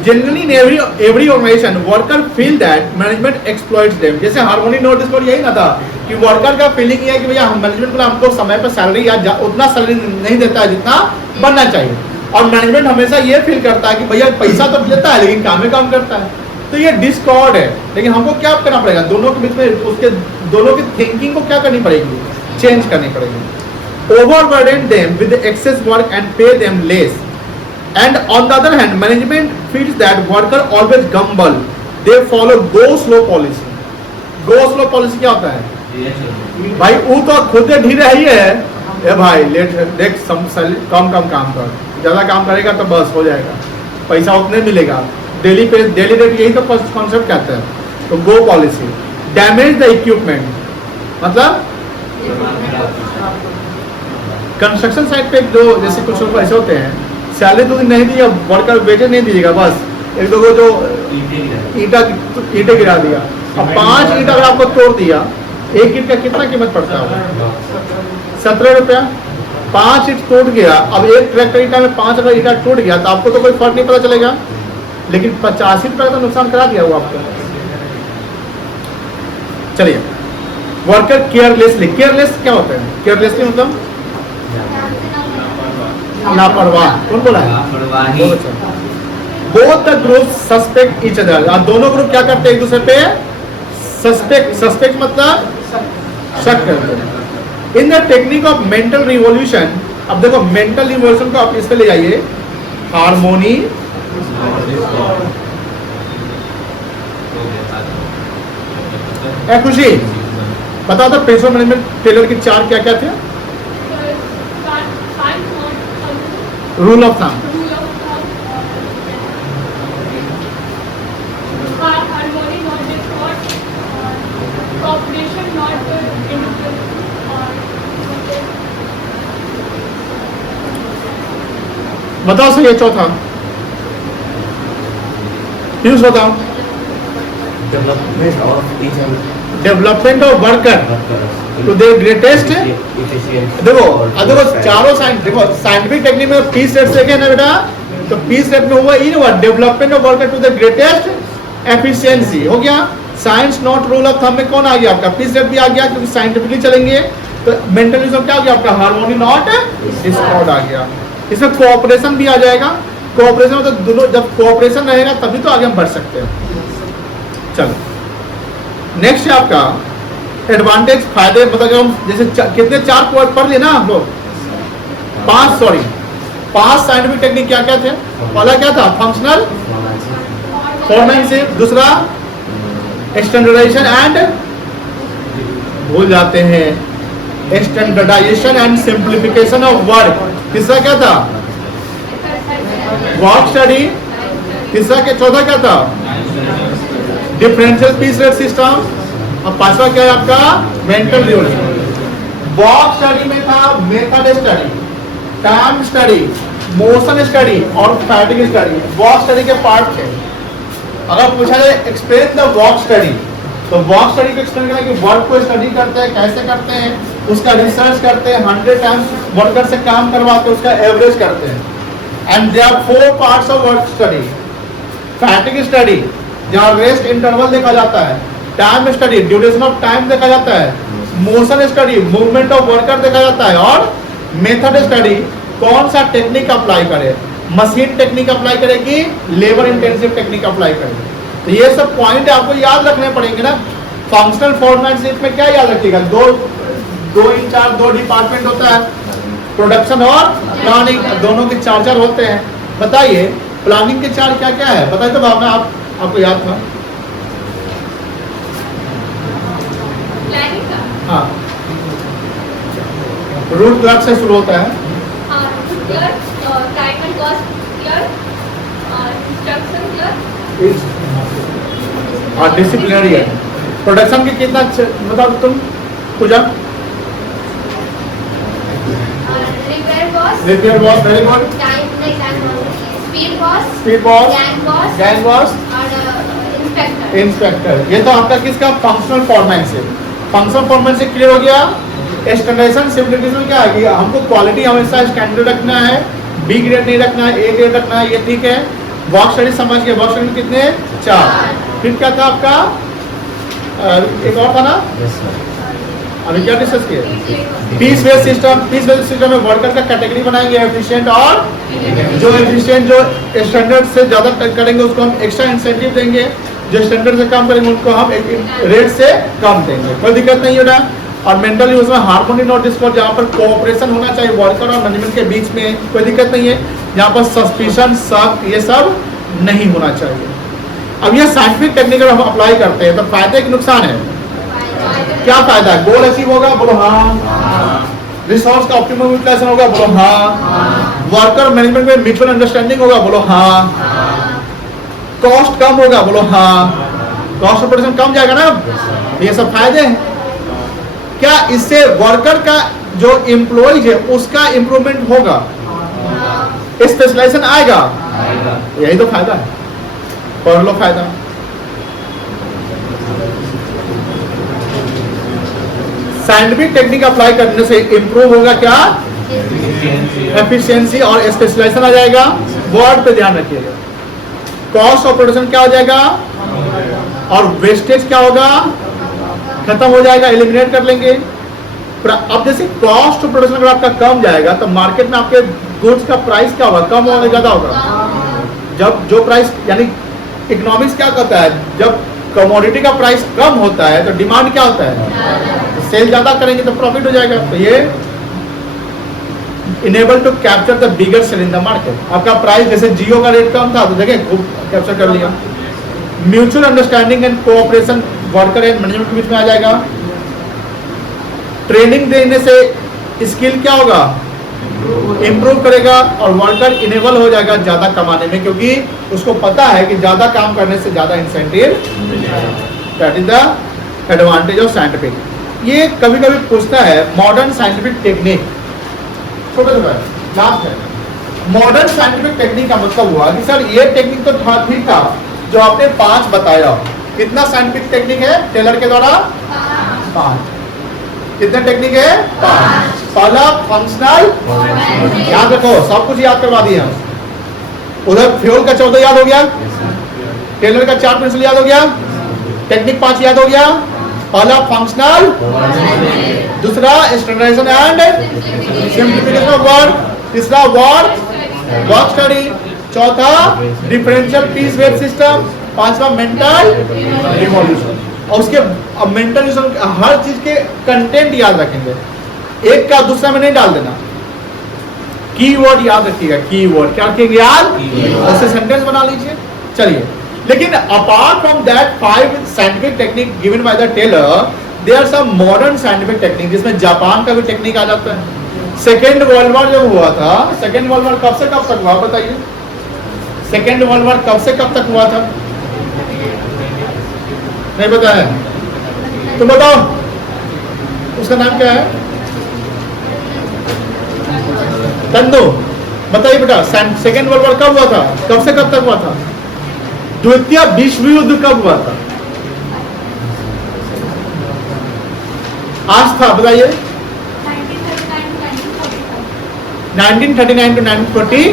generally in every organization worker feel that management exploits them। जैसे हार्मोनी नोटिस पर यही ना था कि वर्कर का फीलिंग ये है कि भैया हम मैनेजमेंट को हमको समय पर सैलरी या उतना सैलरी नहीं देता है जितना बनना चाहिए, और मैनेजमेंट हमेशा ये फील करता है कि भैया पैसा तो देता है लेकिन काम ही काम करता है। तो ये डिस्कॉर्ड है, लेकिन हमको क्या करना पड़ेगा, दोनों के बीच में उसके दोनों की थिंकिंग को क्या करनी पड़ेगी, चेंज करनी पड़ेगी। Overburden them with excess work and pay them less. And on the other hand, management feels that worker always grumble. They follow go slow policy. Go slow policy क्या होता है? भाई वो तो खुद ढील रही है, ए भाई लेट देख कम काम कर, ज्यादा काम करेगा तो बस हो जाएगा, पैसा उतने मिलेगा, डेली रेट, यही तो कॉन्सेप्ट कहते हैं। तो गो पॉलिसी। डैमेज द इक्विपमेंट मतलब कंस्ट्रक्शन साइट पे जो जैसे कुछ लोग ऐसे होते हैं, सैलरी 2 दिन नहीं दी, वर्कर वेजेस नहीं दीजिएगा, बस एक दो को जो ईंटें गिरा दिया, अब 5 ईंट अगर आपको तोड़ दिया, एक ईंट का कितना कीमत पड़ता है? 17 रुपया। 5 ईंट टूट गया, अब एक ट्रैक्टर ईंटा में 5 अगर ईंटा टूट गया तो आपको तो कोई फर्क नहीं पता चलेगा, लेकिन 85 रुपये का तो नुकसान करा दिया वो आपको। चलिए, वर्कर केयरलेसली, केयरलेस क्या होता है? केयरलेसली मतलब लापरवाह। कौन बोला है? Both the group suspect each other. दोनों ग्रुप क्या करते हैं एक दूसरे पे? सस्पेक्ट मतलब शक करते हैं। In the technique of mental revolution, अब देखो मेंटल रिवॉल्यूशन को आप इस पे ले जाइए, हार्मोनी, खुशी बताओ तो प्रिंसिपल मैनेजमेंट टेलर के 4 क्या क्या थे? रूल ऑफ थंब, बताओ सही है। चौथा यूज बताओ। Development of worker to their greatest. देखो चारों देखो साइंटिफिक टेक्निक में पीस रेट देखे ना बेटा, तो पीस रेट में हुआ इन हुआ development of worker to the greatest efficiency, हो गया। Science not rule of thumb में कौन आ गया आपका? पीस रेट भी आ गया, क्योंकि साइंटिफिकली चलेंगे। तो मेंटलिज्म क्या आ गया आपका? हार्मोनी नॉट डिस्कॉर्ड आ गया। इसमें कोऑपरेशन भी आ जाएगा। कोऑपरेशन मतलब दोनों, जब कोऑपरेशन रहेगा तभी तो आगे हम बढ़ सकते हैं। चलो नेक्स्ट है आपका एडवांटेज, फायदे, मतलब हम जैसे कितने 4 पॉइंट पढ़ लिए ना हम लोग, 5 साइंटिफिक टेक्निक क्या क्या थे? पहला क्या था? फंक्शनल फॉर्मेनशिप, दूसरा स्टैंडर्डाइजेशन एंड, भूल जाते हैं, standardization and simplification of work, तीसरा क्या था? वर्क स्टडी, तीसरा के चौथा क्या था? डिफरेंशियल पीस रेट सिस्टम, और पांचवा क्या है आपका? Mental revolution. वर्क स्टडी में था method study, time study, motion study और फैटिग स्टडी, वर्क स्टडी के पार्ट थे। अगर पूछा जाए एक्सप्लेन द वर्क स्टडी, तो वर्क स्टडी को एक्सप्लेन करना कि वर्क को स्टडी करते हैं, कैसे करते हैं, उसका रिसर्च करते हैं, 100 टाइम्स वर्कर से काम करवाते हैं, उसका एवरेज करते हैं। And there are 4 parts of work study. Fatigue study जहाँ रेस्ट इंटरवल देखा जाता है, time study duration of time देखा जाता है, motion study movement of worker देखा जाता है, और मेथड स्टडी कौन सा टेक्निक अप्लाई करे, मशीन टेक्निक अप्लाई करे कि लेबर इंटेंसिव टेक्निक अप्लाई करे। तो ये सब पॉइंट आपको याद रखने पड़ेंगे ना। फंक्शनल फॉर्मेनशिप में क्या याद रखिएगा? दो इंचार्ज, 2 डिपार्टमेंट होता है, प्रोडक्शन और प्लानिंग, दोनों के 4 होते हैं। बताइए प्लानिंग के 4 क्या क्या है? बताइए तो भावना, आपको याद था? हाँ, रूट क्लर्क से शुरू होता है, time and cost clear, instruction clear और डिसिप्लिनरी है। प्रोडक्शन की कितना बताओ तुम Pooja? Repair boss, very good. Speed boss, gang boss, inspector. ये तो आपका किसका? Functional foremanship. Functional foremanship clear हो गया। स्टैंडर्डाइजेशन सिंप्लीफिकेशन क्या है कि हमको क्वालिटी हमेशा स्टैंडर्ड रखना है, बी ग्रेड नहीं रखना है, ए ग्रेड रखना है, ये ठीक है। वर्क स्टडी समझ गए, वर्क स्टडी में कितने? 4। फिर क्या था आपका? एक और था ना, अभी क्या डिस्कस किए? Piece based system. Piece based system में वर्कर का कैटेगरी बनाएंगे, एफिशिएंट और जो एफिशिएंट, जो स्टैंडर्ड से ज़्यादा करेंगे उसको हम एक्स्ट्रा इंसेंटिव देंगे, जो स्टैंडर्ड से कम करेंगे उनको हम रेट से कम देंगे, कोई दिक्कत नहीं होगा। और मेंटली उसमें हार्मोनी और डिस्कॉर्ड, जहाँ पर कोऑपरेशन होना चाहिए वर्कर और मैनेजमेंट के बीच में, कोई दिक्कत नहीं है। जहाँ पर सस्पिशन, शक, ये सब नहीं होना चाहिए। अब ये साइंटिफिक टेक्निक हम अप्लाई करते हैं तो फायदे के नुकसान है। क्या फायदा है? गोल अचीव होगा, बोलो हाँ। रिसोर्स का ऑप्टिमम यूटिलाइजेशन होगा, बोलो हाँ। वर्कर मैनेजमेंट में म्यूचुअल अंडरस्टैंडिंग होगा, बोलो हाँ। कॉस्ट कम होगा, बोलो हाँ। कॉस्ट ऑफ प्रोडक्शन कम जाएगा ना, ये सब फायदे हैं। क्या इससे वर्कर का जो एम्प्लॉइज है उसका इंप्रूवमेंट होगा, स्पेशलाइजेशन आएगा, यही तो फायदा है। पढ़ लो फायदा। साइंटिफिक टेक्निक अप्लाई करने से इंप्रूव होगा क्या? एफिशिएंसी और स्पेशलाइजेशन आ जाएगा। वर्ड पे ध्यान रखिएगा। कॉस्ट ऑफ प्रोडक्शन क्या हो जाएगा और वेस्टेज क्या होगा, खत्म हो जाएगा, एलिमिनेट कर लेंगे। अब जैसे कॉस्ट ऑफ प्रोडक्शन अगर आपका कम जाएगा तो मार्केट में आपके गुड्स का प्राइस क्या होगा, कम होगा, ज्यादा होगा। जब जो प्राइस, यानी इकोनॉमिक्स क्या कहता है, जब कमोडिटी का प्राइस कम होता है तो डिमांड क्या होता है, तो सेल ज्यादा करेंगे तो प्रॉफिट हो जाएगा। तो ये enable to capture the bigger sale in the market. आपका प्राइस जैसे जियो का रेट कम था तो देखिए खूब कैप्चर कर लिया। Mutual understanding and cooperation worker and management के बीच में आ जाएगा। ट्रेनिंग देने से स्किल क्या होगा, इंप्रूव करेगा और वर्कर इनेबल हो जाएगा ज्यादा कमाने में, क्योंकि उसको पता है कि ज्यादा काम करने से ज्यादा incentive. That is the advantage of scientific. ये कभी कभी पूछता है मॉडर्न साइंटिफिक टेक्निक, छोटे छोटे लास्ट है। मॉडर्न साइंटिफिक टेक्निक का मतलब हुआ कि सर ये टेक्निक तो था, ठीक था, जो आपने 5 बताया। कितना साइंटिफिक टेक्निक है टेलर के द्वारा? 5। कितने टेक्निक है? 5। पहला फंक्शनल, याद रखो, सब कुछ याद करवा दिया। उधर फ्यूल का 14 याद हो गया, टेलर का 4 प्रिंसिपल याद हो गया, टेक्निक 5 याद हो गया। पहला फंक्शनल, दूसरा standardization and simplification of work, तीसरा वर्क स्टडी, चौथा डिफरेंशियल पीस वेट सिस्टम, 5वां मेंटल रिवॉल्यूशन। और उसके मेंटल हर चीज के कंटेंट याद रखेंगे, एक का दूसरा में नहीं डाल देना। कीवर्ड याद रखिएगा, कीवर्ड क्या रखेंगे याद, उससे सेंटेंस बना लीजिए। चलिए, लेकिन apart from that 5 scientific technique given by the Taylor, there are some modern scientific technique, जिसमें जापान का भी टेक्निक आ जाता है। सेकेंड वर्ल्ड वॉर जब हुआ था, सेकेंड वर्ल्ड वॉर कब से कब तक हुआ बताइए? सेकेंड वर्ल्ड वॉर कब से कब तक हुआ था? नहीं पता है? तो बताओ उसका नाम क्या है? तंदो, बताइए बेटा, सेकेंड वर्ल्ड वॉर कब हुआ था, कब से कब तक हुआ था? द्वितीय विश्व युद्ध कब हुआ था? आज था, बताइए। 1939 to 1940।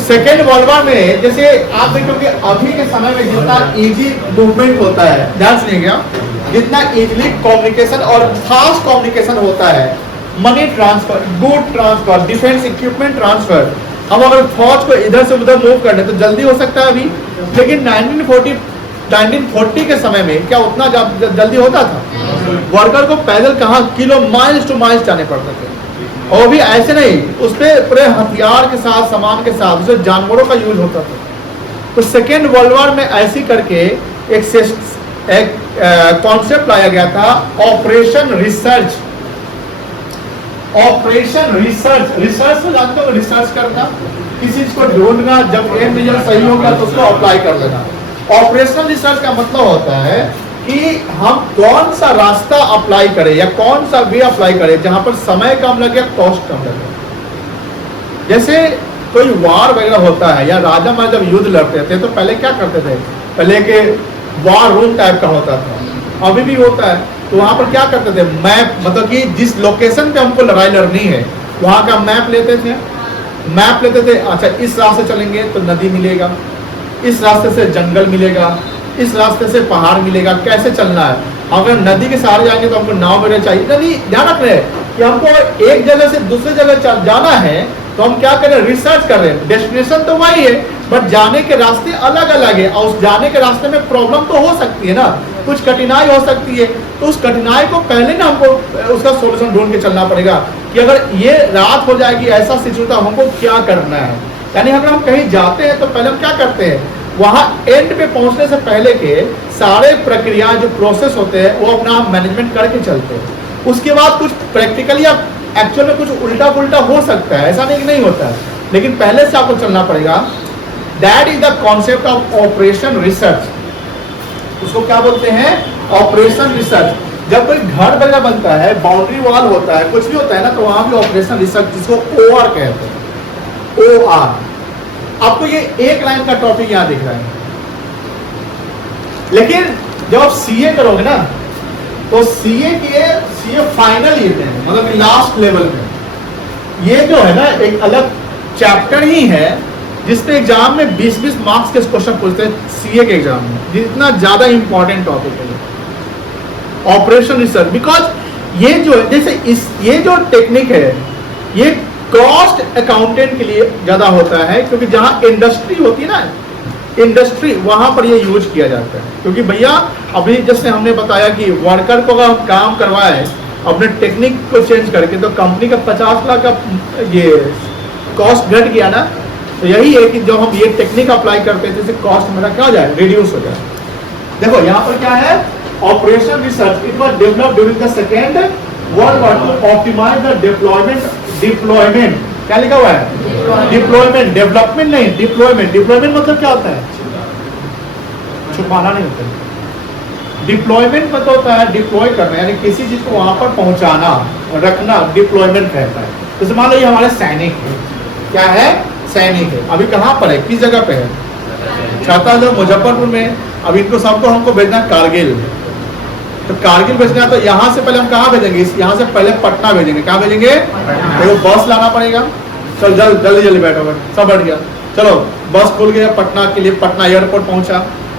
सेकेंड वर्ल्ड वॉर में जैसे आप देखोगे अभी के समय में जितना इजी मूवमेंट होता है, ध्यान सुनिएगा, जितना इजीली कम्युनिकेशन और फास्ट कम्युनिकेशन होता है, money transfer, good transfer, defence equipment transfer, हम अगर फौज को इधर से उधर मूव करने तो जल्दी हो सकता है अभी। लेकिन 1940 के समय में क्या उतना जल्दी होता था? वर्कर को पैदल कहाँ किलो माइल्स टू माइल्स जाने पड़ते थे, और भी ऐसे नहीं, उस पर पूरे हथियार के साथ, सामान के साथ, उसे जानवरों का यूज होता था। तो सेकेंड वर्ल्ड वॉर में ऐसी करके एक कॉन्सेप्ट लाया गया था, operation research. Operation research, research तो जानते हो, रिसर्च करना, किसी चीज को ढूंढना, जब एंड रिजल्ट सही हो गया तो उसको अप्लाई कर देना। ऑपरेशनल रिसर्च का मतलब होता है कि हम कौन सा रास्ता अप्लाई करें या कौन सा वे अप्लाई करें जहां पर समय कम लगे, कॉस्ट कम लगे। जैसे कोई वार वगैरह होता है या राजा महाराजा जब युद्ध लड़ते थे तो पहले क्या करते थे, पहले के वार रूम टाइप का होता था, अभी भी होता है। तो वहां पर क्या करते थे, मैप, मतलब कि जिस लोकेशन पे हमको लड़ाई लड़नी है वहां का मैप लेते थे, मैप लेते थे। अच्छा, इस रास्ते चलेंगे तो नदी मिलेगा, इस रास्ते से जंगल मिलेगा, इस रास्ते से पहाड़ मिलेगा, कैसे चलना है। अगर नदी के सहारे जाएंगे तो हमको नाव वगैरह चाहिए। नदी, ध्यान रख रहे हैं कि हमको एक जगह से दूसरी जगह जाना है तो हम क्या कर रहे हैं, रिसर्च कर रहे हैं। डेस्टिनेशन तो वही है, बट जाने के रास्ते अलग अलग है, और उस जाने के रास्ते में प्रॉब्लम तो हो सकती है ना, कुछ कठिनाई हो सकती है। तो उस कठिनाई को पहले ना हमको उसका सोल्यूशन ढूंढ के चलना पड़ेगा कि अगर ये रात हो जाएगी, ऐसा सिचुएशन, हमको क्या करना है। यानी अगर हम कहीं जाते हैं तो पहले हम क्या करते हैं, वहां एंड पे पहुंचने से पहले के सारे प्रक्रिया जो प्रोसेस होते हैं वो अपना मैनेजमेंट करके चलते हैं। उसके बाद कुछ प्रैक्टिकली या एक्चुअल में कुछ उल्टा पुल्टा हो सकता है, ऐसा नहीं कि नहीं होता है, लेकिन पहले से आपको चलना पड़ेगा। That is the concept of operation research. उसको क्या बोलते हैं, ऑपरेशन रिसर्च। जब कोई घर वगैरह बनता है, बाउंड्री वॉल होता है, कुछ भी होता है ना, तो वहां भी ऑपरेशन रिसर्च, जिसको OR कहते हैं, OR। आपको ये एक लाइन का टॉपिक यहां दिख रहा है, लेकिन जब आप CA करोगे ना तो CA फाइनल ईयर में, मतलब कि लास्ट लेवल में, ये जो है ना एक अलग चैप्टर ही है जिसपे एग्जाम में 20-20 मार्क्स के क्वेश्चन पूछते हैं CA के एग्जाम में। जितना ज्यादा इंपॉर्टेंट टॉपिक है ऑपरेशन रिसर्च, बिकॉज ये जो है, जैसे ये जो टेक्निक है ये कॉस्ट अकाउंटेंट के लिए ज्यादा होता है, क्योंकि जहां इंडस्ट्री होती है ना, इंडस्ट्री, वहां पर ये यूज किया जाता है। क्योंकि भैया अभी जैसे हमने बताया कि वर्कर को अगर हम काम करवाए अपने टेक्निक को चेंज करके, तो कंपनी का 50 लाख का ये कॉस्ट घट गया ना। तो यही है कि जब हम ये टेक्निक अप्लाई करते हैं जैसे कॉस्ट हमारा क्या हो जाए, रिड्यूस हो जाए। देखो यहाँ पर क्या है, operation research, it was developed during the second world war to optimise the deployment. क्या लिखा हुआ है, डिप्लॉयमेंट, डेवलपमेंट नहीं, डिप्लॉयमेंट। डिप्लॉयमेंट मतलब क्या होता है, छुपाना नहीं होता है। डिप्लॉयमेंट मतलब होता है डिप्लॉय करना, यानी किसी चीज को वहां पर पहुंचाना, रखना, डिप्लॉयमेंट रहता है। तो मान लो ये हमारे सैनिक है, क्या है, सैनिक है। अभी कहाँ पर है, किस जगह पे है, छाता मुजफ्फरपुर में। अब इनको सबको हमको भेजना कारगिल, तो कारगिल भेजना, तो यहाँ से पहले हम कहाँ भेजेंगे, यहाँ से पहले पटना भेजेंगे। कहाँ भेजेंगे, देखो बस लाना पड़ेगा। चल जल्दी बैठो, सब बैठ गया, चलो बस खुल गया पटना के लिए। पटना एयरपोर्ट पहुंचा,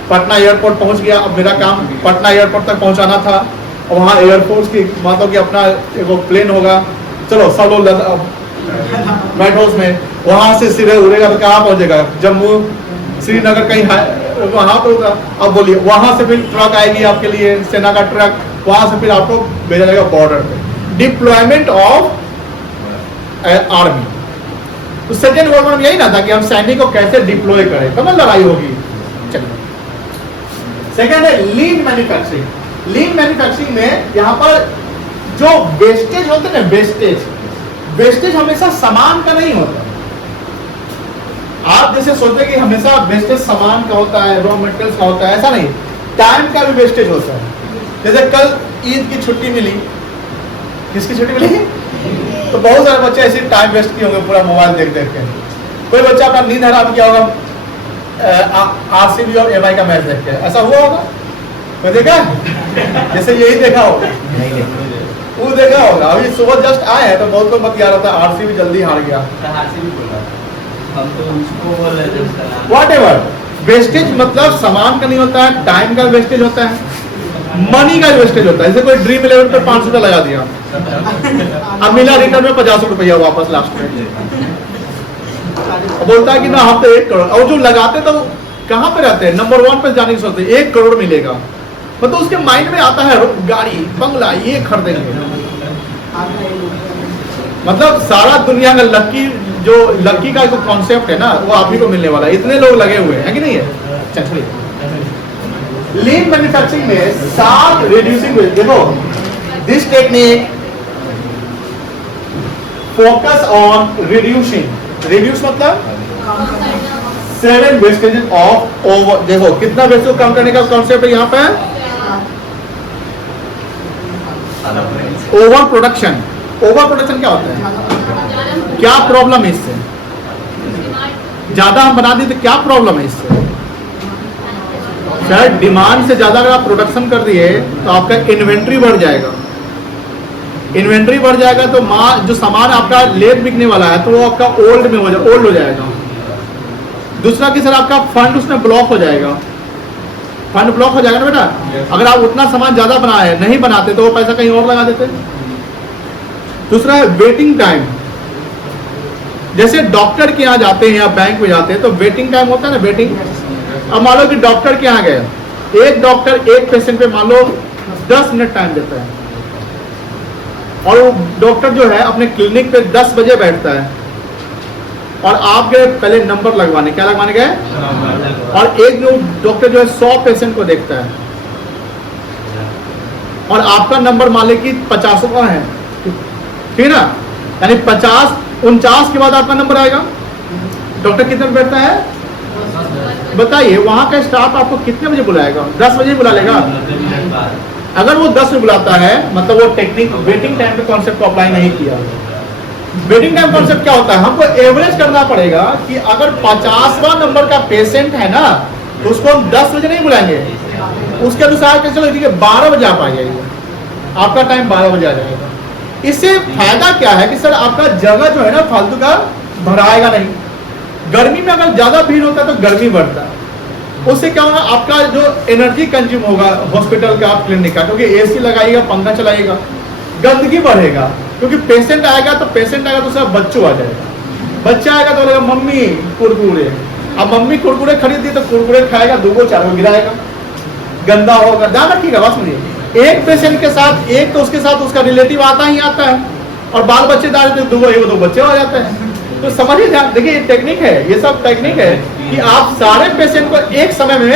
पटना एयरपोर्ट पहुंच गया। अब मेरा काम पटना एयरपोर्ट तक पहुंचाना था, और वहाँ एयरफोर्स की मानो कि अपना एक प्लेन होगा, चलो सब लोग बैठो उसमें। वहां से सीधे उड़ेगा तो कहाँ पहुंचेगा, जम्मू, श्रीनगर, कहीं वहां पे होगा। अब बोलिए वहां से फिर ट्रक आएगी आपके लिए, सेना का ट्रक, वहां से फिर आपको भेजा जाएगा बॉर्डर पे। Deployment of army. तो सेकेंड वर्ल्ड वॉर में यही ना था कि हम सैनिक को कैसे डिप्लॉय करें, तब लड़ाई होगी। चलिए सेकेंड है लीन मैन्युफैक्चरिंग। लीन मैन्युफैक्चरिंग में यहाँ पर जो वेस्टेज होते हैं ना, वेस्टेज हमेशा सामान का नहीं होता। आप जैसे सोचते कि हमेशा वेस्टेज सामान का होता है, रॉ मटेरियल्स का होता है, ऐसा नहीं, टाइम का भी वेस्टेज होता है। जैसे कल ईद की छुट्टी मिली, किसकी छुट्टी मिली? तो बहुत सारे बच्चे ऐसे टाइम वेस्ट किए होंगे पूरा मोबाइल देख देख के। कोई बच्चा अपना नींद हराम किया होगा आरसीबी और एमआई का मैच देख के, ऐसा हुआ होगा? कोई देखा? जैसे यही देखा होगा, वो देखा होगा। अभी सुबह जस्ट आए हैं तो बहुत लोग बतिया रहा था आरसीबी जल्दी हार गया। आरसीबी बोला, हम तो उसको बोल रहे थे उसका नाम। व्हाटएवर, वेस्टेज मतलब सामान का नहीं होता है, टाइम का वेस्टेज होता है, मनी का वेस्टेज होता है। जैसे कोई ड्रीम 11 पे 500 रुपया लगा दिया, अब मिला रिटर्न में 50 रुपया वापस लास्ट में। बोलता है कि ना हम तो 1 करोड़, और जो लगाते तो कहाँ पे रहते हैं, नंबर 1 पे जाने की सोचते हैं 1 करोड़ मिलेगा, मतलब उसके माइंड में आता है गाड़ी बंगला ये खरीदेंगे। मतलब सारा दुनिया का लकी का जो कॉन्सेप्ट है ना, वो आप ही को मिलने वाला है। इतने लोग लगे हुए हैं कि नहीं है? चलिए लीन मैन्युफैक्चरिंग में 7 रिड्यूसिंग वेस्ट। देखो this technique focus on reducing, reduce मतलब 7 वेस्टेज ऑफ ओवर। देखो कितना वेस्टेज को कम करने का कॉन्सेप्ट है यहाँ पे, ओवर प्रोडक्शन। ओवर प्रोडक्शन क्या होता है? क्या प्रॉब्लम है इससे? ज्यादा हम बना दी तो क्या प्रॉब्लम है इससे? सर डिमांड से ज्यादा अगर आप प्रोडक्शन कर दिए तो आपका इन्वेंट्री बढ़ जाएगा। इन्वेंट्री बढ़ जाएगा तो जो सामान आपका लेट बिकने वाला है तो वो आपका ओल्ड हो जाएगा। दूसरा कि सर आपका फंड उसमें ब्लॉक हो जाएगा। फंड ब्लॉक हो जाएगा ना बेटा। अगर आप उतना सामान ज्यादा बनाए नहीं बनाते तो वो पैसा कहीं और लगा देते। दूसरा है वेटिंग टाइम। जैसे डॉक्टर के यहाँ जाते हैं या बैंक में जाते हैं तो वेटिंग टाइम होता है ना, वेटिंग। अब मान लो कि डॉक्टर के यहाँ गए, एक डॉक्टर एक पेशेंट पे मान लो 10 मिनट टाइम देता है, और वो डॉक्टर जो है अपने क्लिनिक पे 10 बजे बैठता है, और आप गए पहले नंबर लगवाने, क्या लगवाने गए, और एक जो डॉक्टर जो है 100 पेशेंट को देखता है, और आपका नंबर मान ले कि 50 का है, ठीक है ना, यानी 49 के बाद आपका नंबर आएगा। डॉक्टर कितने बजे बैठता है बताइए, वहां का स्टाफ आपको कितने बजे बुलाएगा? 10 बजे बुला लेगा। अगर वो 10 बजे बुलाता है मतलब वो टेक्निक वेटिंग टाइम के कॉन्सेप्ट को अप्लाई नहीं किया। वेटिंग टाइम कॉन्सेप्ट क्या होता है? हमको एवरेज करना पड़ेगा कि अगर 50वां नंबर का पेशेंट है ना तो उसको हम 10 बजे नहीं बुलाएंगे, उसके अनुसार कैसे चलो ठीक है 12 बजे आप आ जाइए, आपका टाइम 12 बजे आ जाएगा। इससे फायदा क्या है कि सर आपका जगह जो है ना फालतू का भराएगा नहीं। गर्मी में अगर ज्यादा भीड़ होता है तो गर्मी बढ़ता है, उससे क्या होगा आपका जो एनर्जी कंज्यूम होगा हॉस्पिटल का क्लिनिक का, क्योंकि एसी लगाइएगा पंखा चलाइएगा, गंदगी बढ़ेगा। क्योंकि पेशेंट आएगा तो सब बच्चों आ जाएगा, बच्चा आएगा तो बोलेगा मम्मी कुरकुरे, अब मम्मी कुरकुरे खरीद दी तो कुरकुरे खाएगा, 2-4 गिराएगा, गंदा होगा। ध्यान रखिएगा, बात सुनिए। एक पेशेंट के साथ एक तो उसके साथ उसका रिलेटिव आता ही आता है, और बाल बच्चे डाल दो बच्चे आ जाते हैं। तो समझिए, देखिए ये टेक्निक है, ये सब टेक्निक है कि आप सारे पेशेंट को एक समय में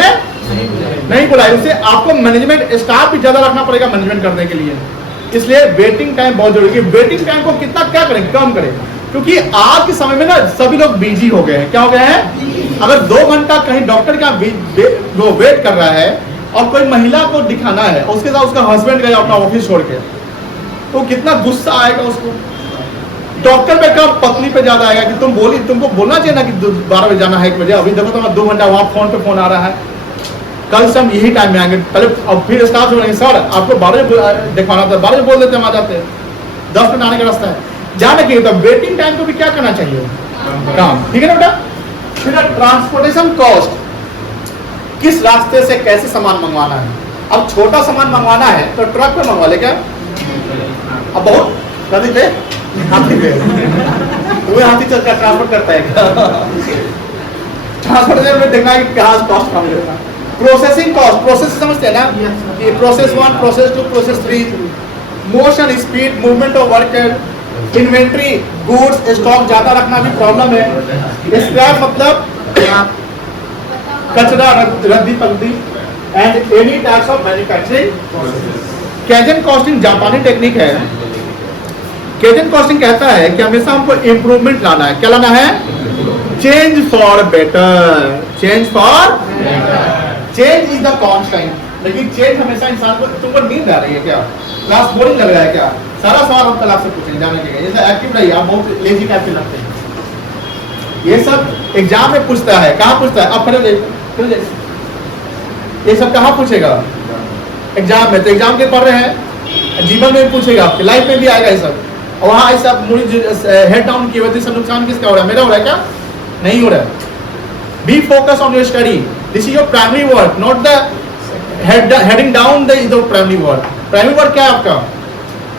नहीं बुलाए। उससे आपको मैनेजमेंट स्टाफ भी ज्यादा रखना पड़ेगा मैनेजमेंट करने के लिए। इसलिए वेटिंग टाइम बहुत जरूरी है। वेटिंग टाइम को कितना क्या करें, कम करें, क्योंकि आज के समय में ना सभी लोग बिजी हो गए हैं। क्या हो गए हैं? अगर 2 घंटा कहीं डॉक्टर का वो वेट कर रहा है और कोई महिला को दिखाना है, उसके साथ उसका हस्बैंड गया अपना ऑफिस छोड़ के, तो कितना गुस्सा आएगा उसको। डॉक्टर पे कम पत्नी पे ज्यादा आएगा कि तुमको बोलना चाहिए ना कि 12 बजे जाना है, 1 बजे। अभी देखो तो 2 घंटा वहां फोन पे फोन आ रहा है, कल से हम यही टाइम में आएंगे। पहले अब फिर स्टाफ बोलेंगे सर आपको 12 बजे दिखवाना था, 12 बजे बोल देते हम आ जाते हैं, 10 मिनट आने का रास्ता है। ध्यान रखिए, तो वेटिंग टाइम को भी क्या करना चाहिए, काम। ठीक है ना बेटा। फिर ट्रांसपोर्टेशन कॉस्ट, किस रास्ते से कैसे सामान मंगवाना है। अब छोटा सामान मंगवाना है तो ट्रक पे मंगवा ले क्या, अब बहुत हाथी पे तुम्हें हाथी चल कर ट्रांसपोर्ट करता है ट्रांसपोर्टेशन में देखना है कि कहाँ कॉस्ट कम होगा। प्रोसेसिंग कॉस्ट, प्रोसेस समझते हैं ना, ये process 1, process 2, process 3, motion, speed, movement of worker, inventory, goods, stock ज्यादा रखना भी प्रॉब्लम है। स्क्रैप मतलब कचरा, रद्दी पल्दी, and any types of manufacturing. Kaizen costing जापानी टेक्निक है। कैजन कॉस्टिंग कहता है कि हमेशा हमको इंप्रूवमेंट लाना है। क्या लाना है? Change for better, change for, change is the constant. लेकिन चेंज हमेशा इंसान को, तुमको नींद आ रही है क्या, क्लास बोरिंग लग रहा है क्या, सारा सवाल हम कल आपसे पूछेंगे जाने के लिए। जैसे एक्टिव रहिए, आप बहुत लेजी टाइप के लगते हैं। ये सब एग्जाम में पूछता है। कहाँ पूछता है? आप खड़े ये सब कहाँ पूछेगा? एग्जाम में। तो एग्जाम के पढ़ रहे हैं, जीवन में भी पूछेगा, आपके लाइफ में भी आएगा ये सब। और वहाँ ऐसा मुड़ी हेड डाउन की वजह से नुकसान किसका हो रहा है? मेरा हो रहा है क्या? नहीं हो रहा है। B focus on your study, this is your primary work, not the heading down the primary work. Primary work क्या है आपका?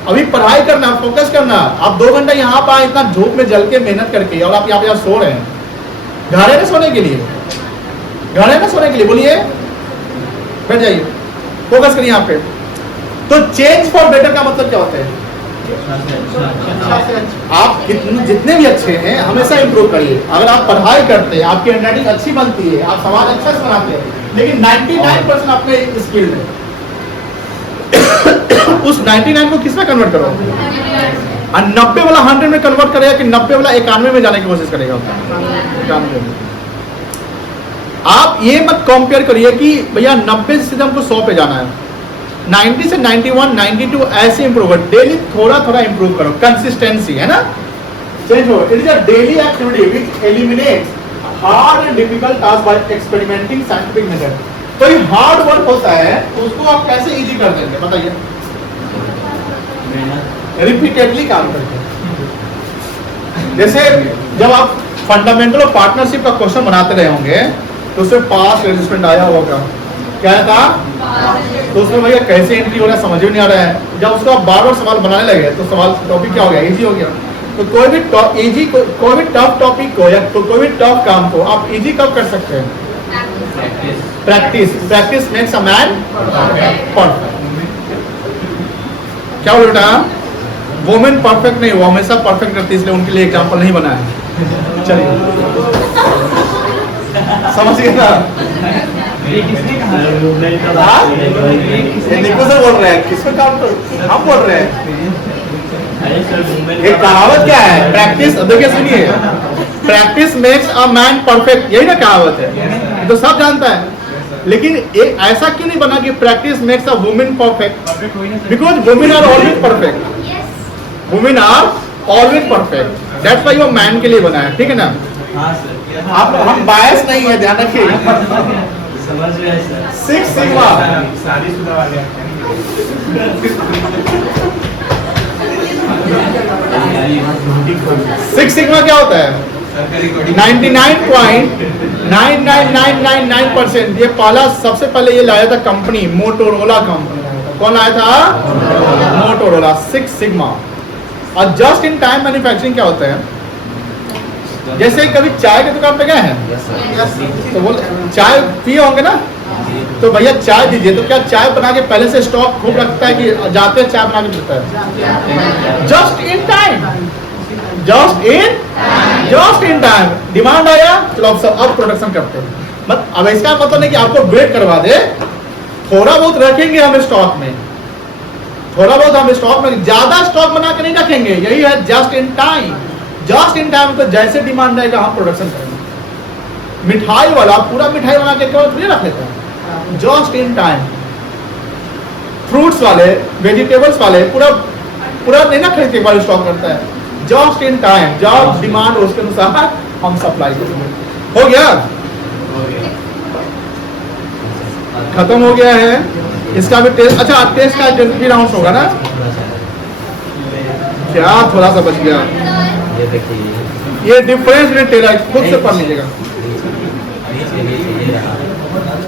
अभी पढ़ाई करना, फोकस करना। आप 2 घंटा यहाँ पर इतना धूप में जल के मेहनत करके, और आप यहाँ पे सो रहे हैं। घर है ना सोने के लिए? घर है ना सोने के लिए? बोलिए, बैठ जाइए, फोकस करिए यहाँ पे। तो चेंज फॉर बेटर का मतलब क्या होता है? आप जितने भी अच्छे हैं हमेशा इंप्रूव करिए। अगर आप पढ़ाई करते हैं, आपकी हैंडराइटिंग अच्छी बनती है, आप सवाल अच्छा से बनाते हैं, लेकिन 99% आपके स्किल्ड है, उस 99 को किस में कन्वर्ट करो? और 90 वाला 100 में कन्वर्ट करेगा कि 90 वाला 91 में जाने की कोशिश करेगा? 91 में। आप ये मत कंपेयर करिए कि भैया 90 से हमको 100 पे जाना है, 90 से 91, 92 ऐसे इंप्रूव करो। डेली थोड़ा थोड़ा इंप्रूव करो, कंसिस्टेंसी है ना, चेंज हो। It is a daily activity which eliminates hard and difficult task by experimenting scientific method. कोई हार्ड वर्क होता है उसको आप कैसे इजी कर देंगे? बताइए। रिपीटेडली काम करके। जैसे जब आप फंडामेंटल ऑफ पार्टनरशिप का क्वेश्चन बनाते रहे होंगे तो उसमें पास रेजिस्टेंट आया होगा, क्या था? तो उसमें भैया कैसे एंट्री हो रहा है समझ में नहीं आ रहा है। जब उसको आप बार बार सवाल बनाने लगे तो सवाल टॉपिक क्या हो गया? इजी हो गया। तो कोई भी टफ टॉपिक को या कोई भी टफ काम को आप इजी कब कर सकते हैं? Practice. Practice makes a man perfect. क्या बोल बेटा? वुमेन परफेक्ट नहीं, वो हमेशा परफेक्ट रहती है, इसलिए उनके लिए एग्जाम्पल नहीं बना है। चलिए, समझिए ना? निको सर बोल रहे हैं, किसको काम? हम बोल रहे हैं। ये कहावत क्या है? प्रैक्टिस, देखिए सुनिए, practice makes a man perfect, यही ना कहावत है, तो सब जानता है। लेकिन एक ऐसा क्यों नहीं बना कि practice makes a women perfect? Because women are always perfect. Women are always perfect, that's why वो मैन के लिए बना है। ठीक है ना? आप हम बायस नहीं है, ध्यान रखिए। समझ गए सर। 6 सिग्मा, शादीशुदा वाले सिक्स सिग्मा क्या होता है? 99.99999%। ये पहला, सबसे पहले ये लाया था कंपनी, मोटोरोला कंपनी। कौन लाया था? मोटोरोला। 6 सिग्मा। और जस्ट इन टाइम मैन्युफैक्चरिंग क्या होता है? जैसे कभी चाय की दुकान पे गए हैं तो बोल चाय पिए होंगे ना, तो भैया चाय दीजिए, तो क्या चाय बना के पहले से स्टॉक खूब रखता है कि जाते चाय बना के देता है? Just in time, just in time. Demand आया, चलो अब प्रोडक्शन करते हैं। अब इसका मतलब नहीं कि आपको वेट करवा दे, थोड़ा बहुत रखेंगे हम स्टॉक में, थोड़ा बहुत हम स्टॉक में, ज्यादा स्टॉक बना के नहीं रखेंगे। यही है just in time. Just in time तो जैसे डिमांड आएगा हम प्रोडक्शन करेंगे। मिठाई वाला पूरा मिठाई बना के थोड़ी रख लेता है, जस्ट इन टाइम। फ्रूट्स वाले, वेजिटेबल्स वाले पूरा नहीं ना खरीद के बाद स्टॉक करता है, जस्ट इन टाइम। जब डिमांड उसके अनुसार हम सप्लाई करेंगे। हो गया? खत्म हो गया है। इसका भी टेस्ट, अच्छा टेस्ट का भी राउंड होगा ना? क्या थोड़ा सा बच गया? ये देखिए, ये डिफरेंस खुद से पढ़ लीजिएगा।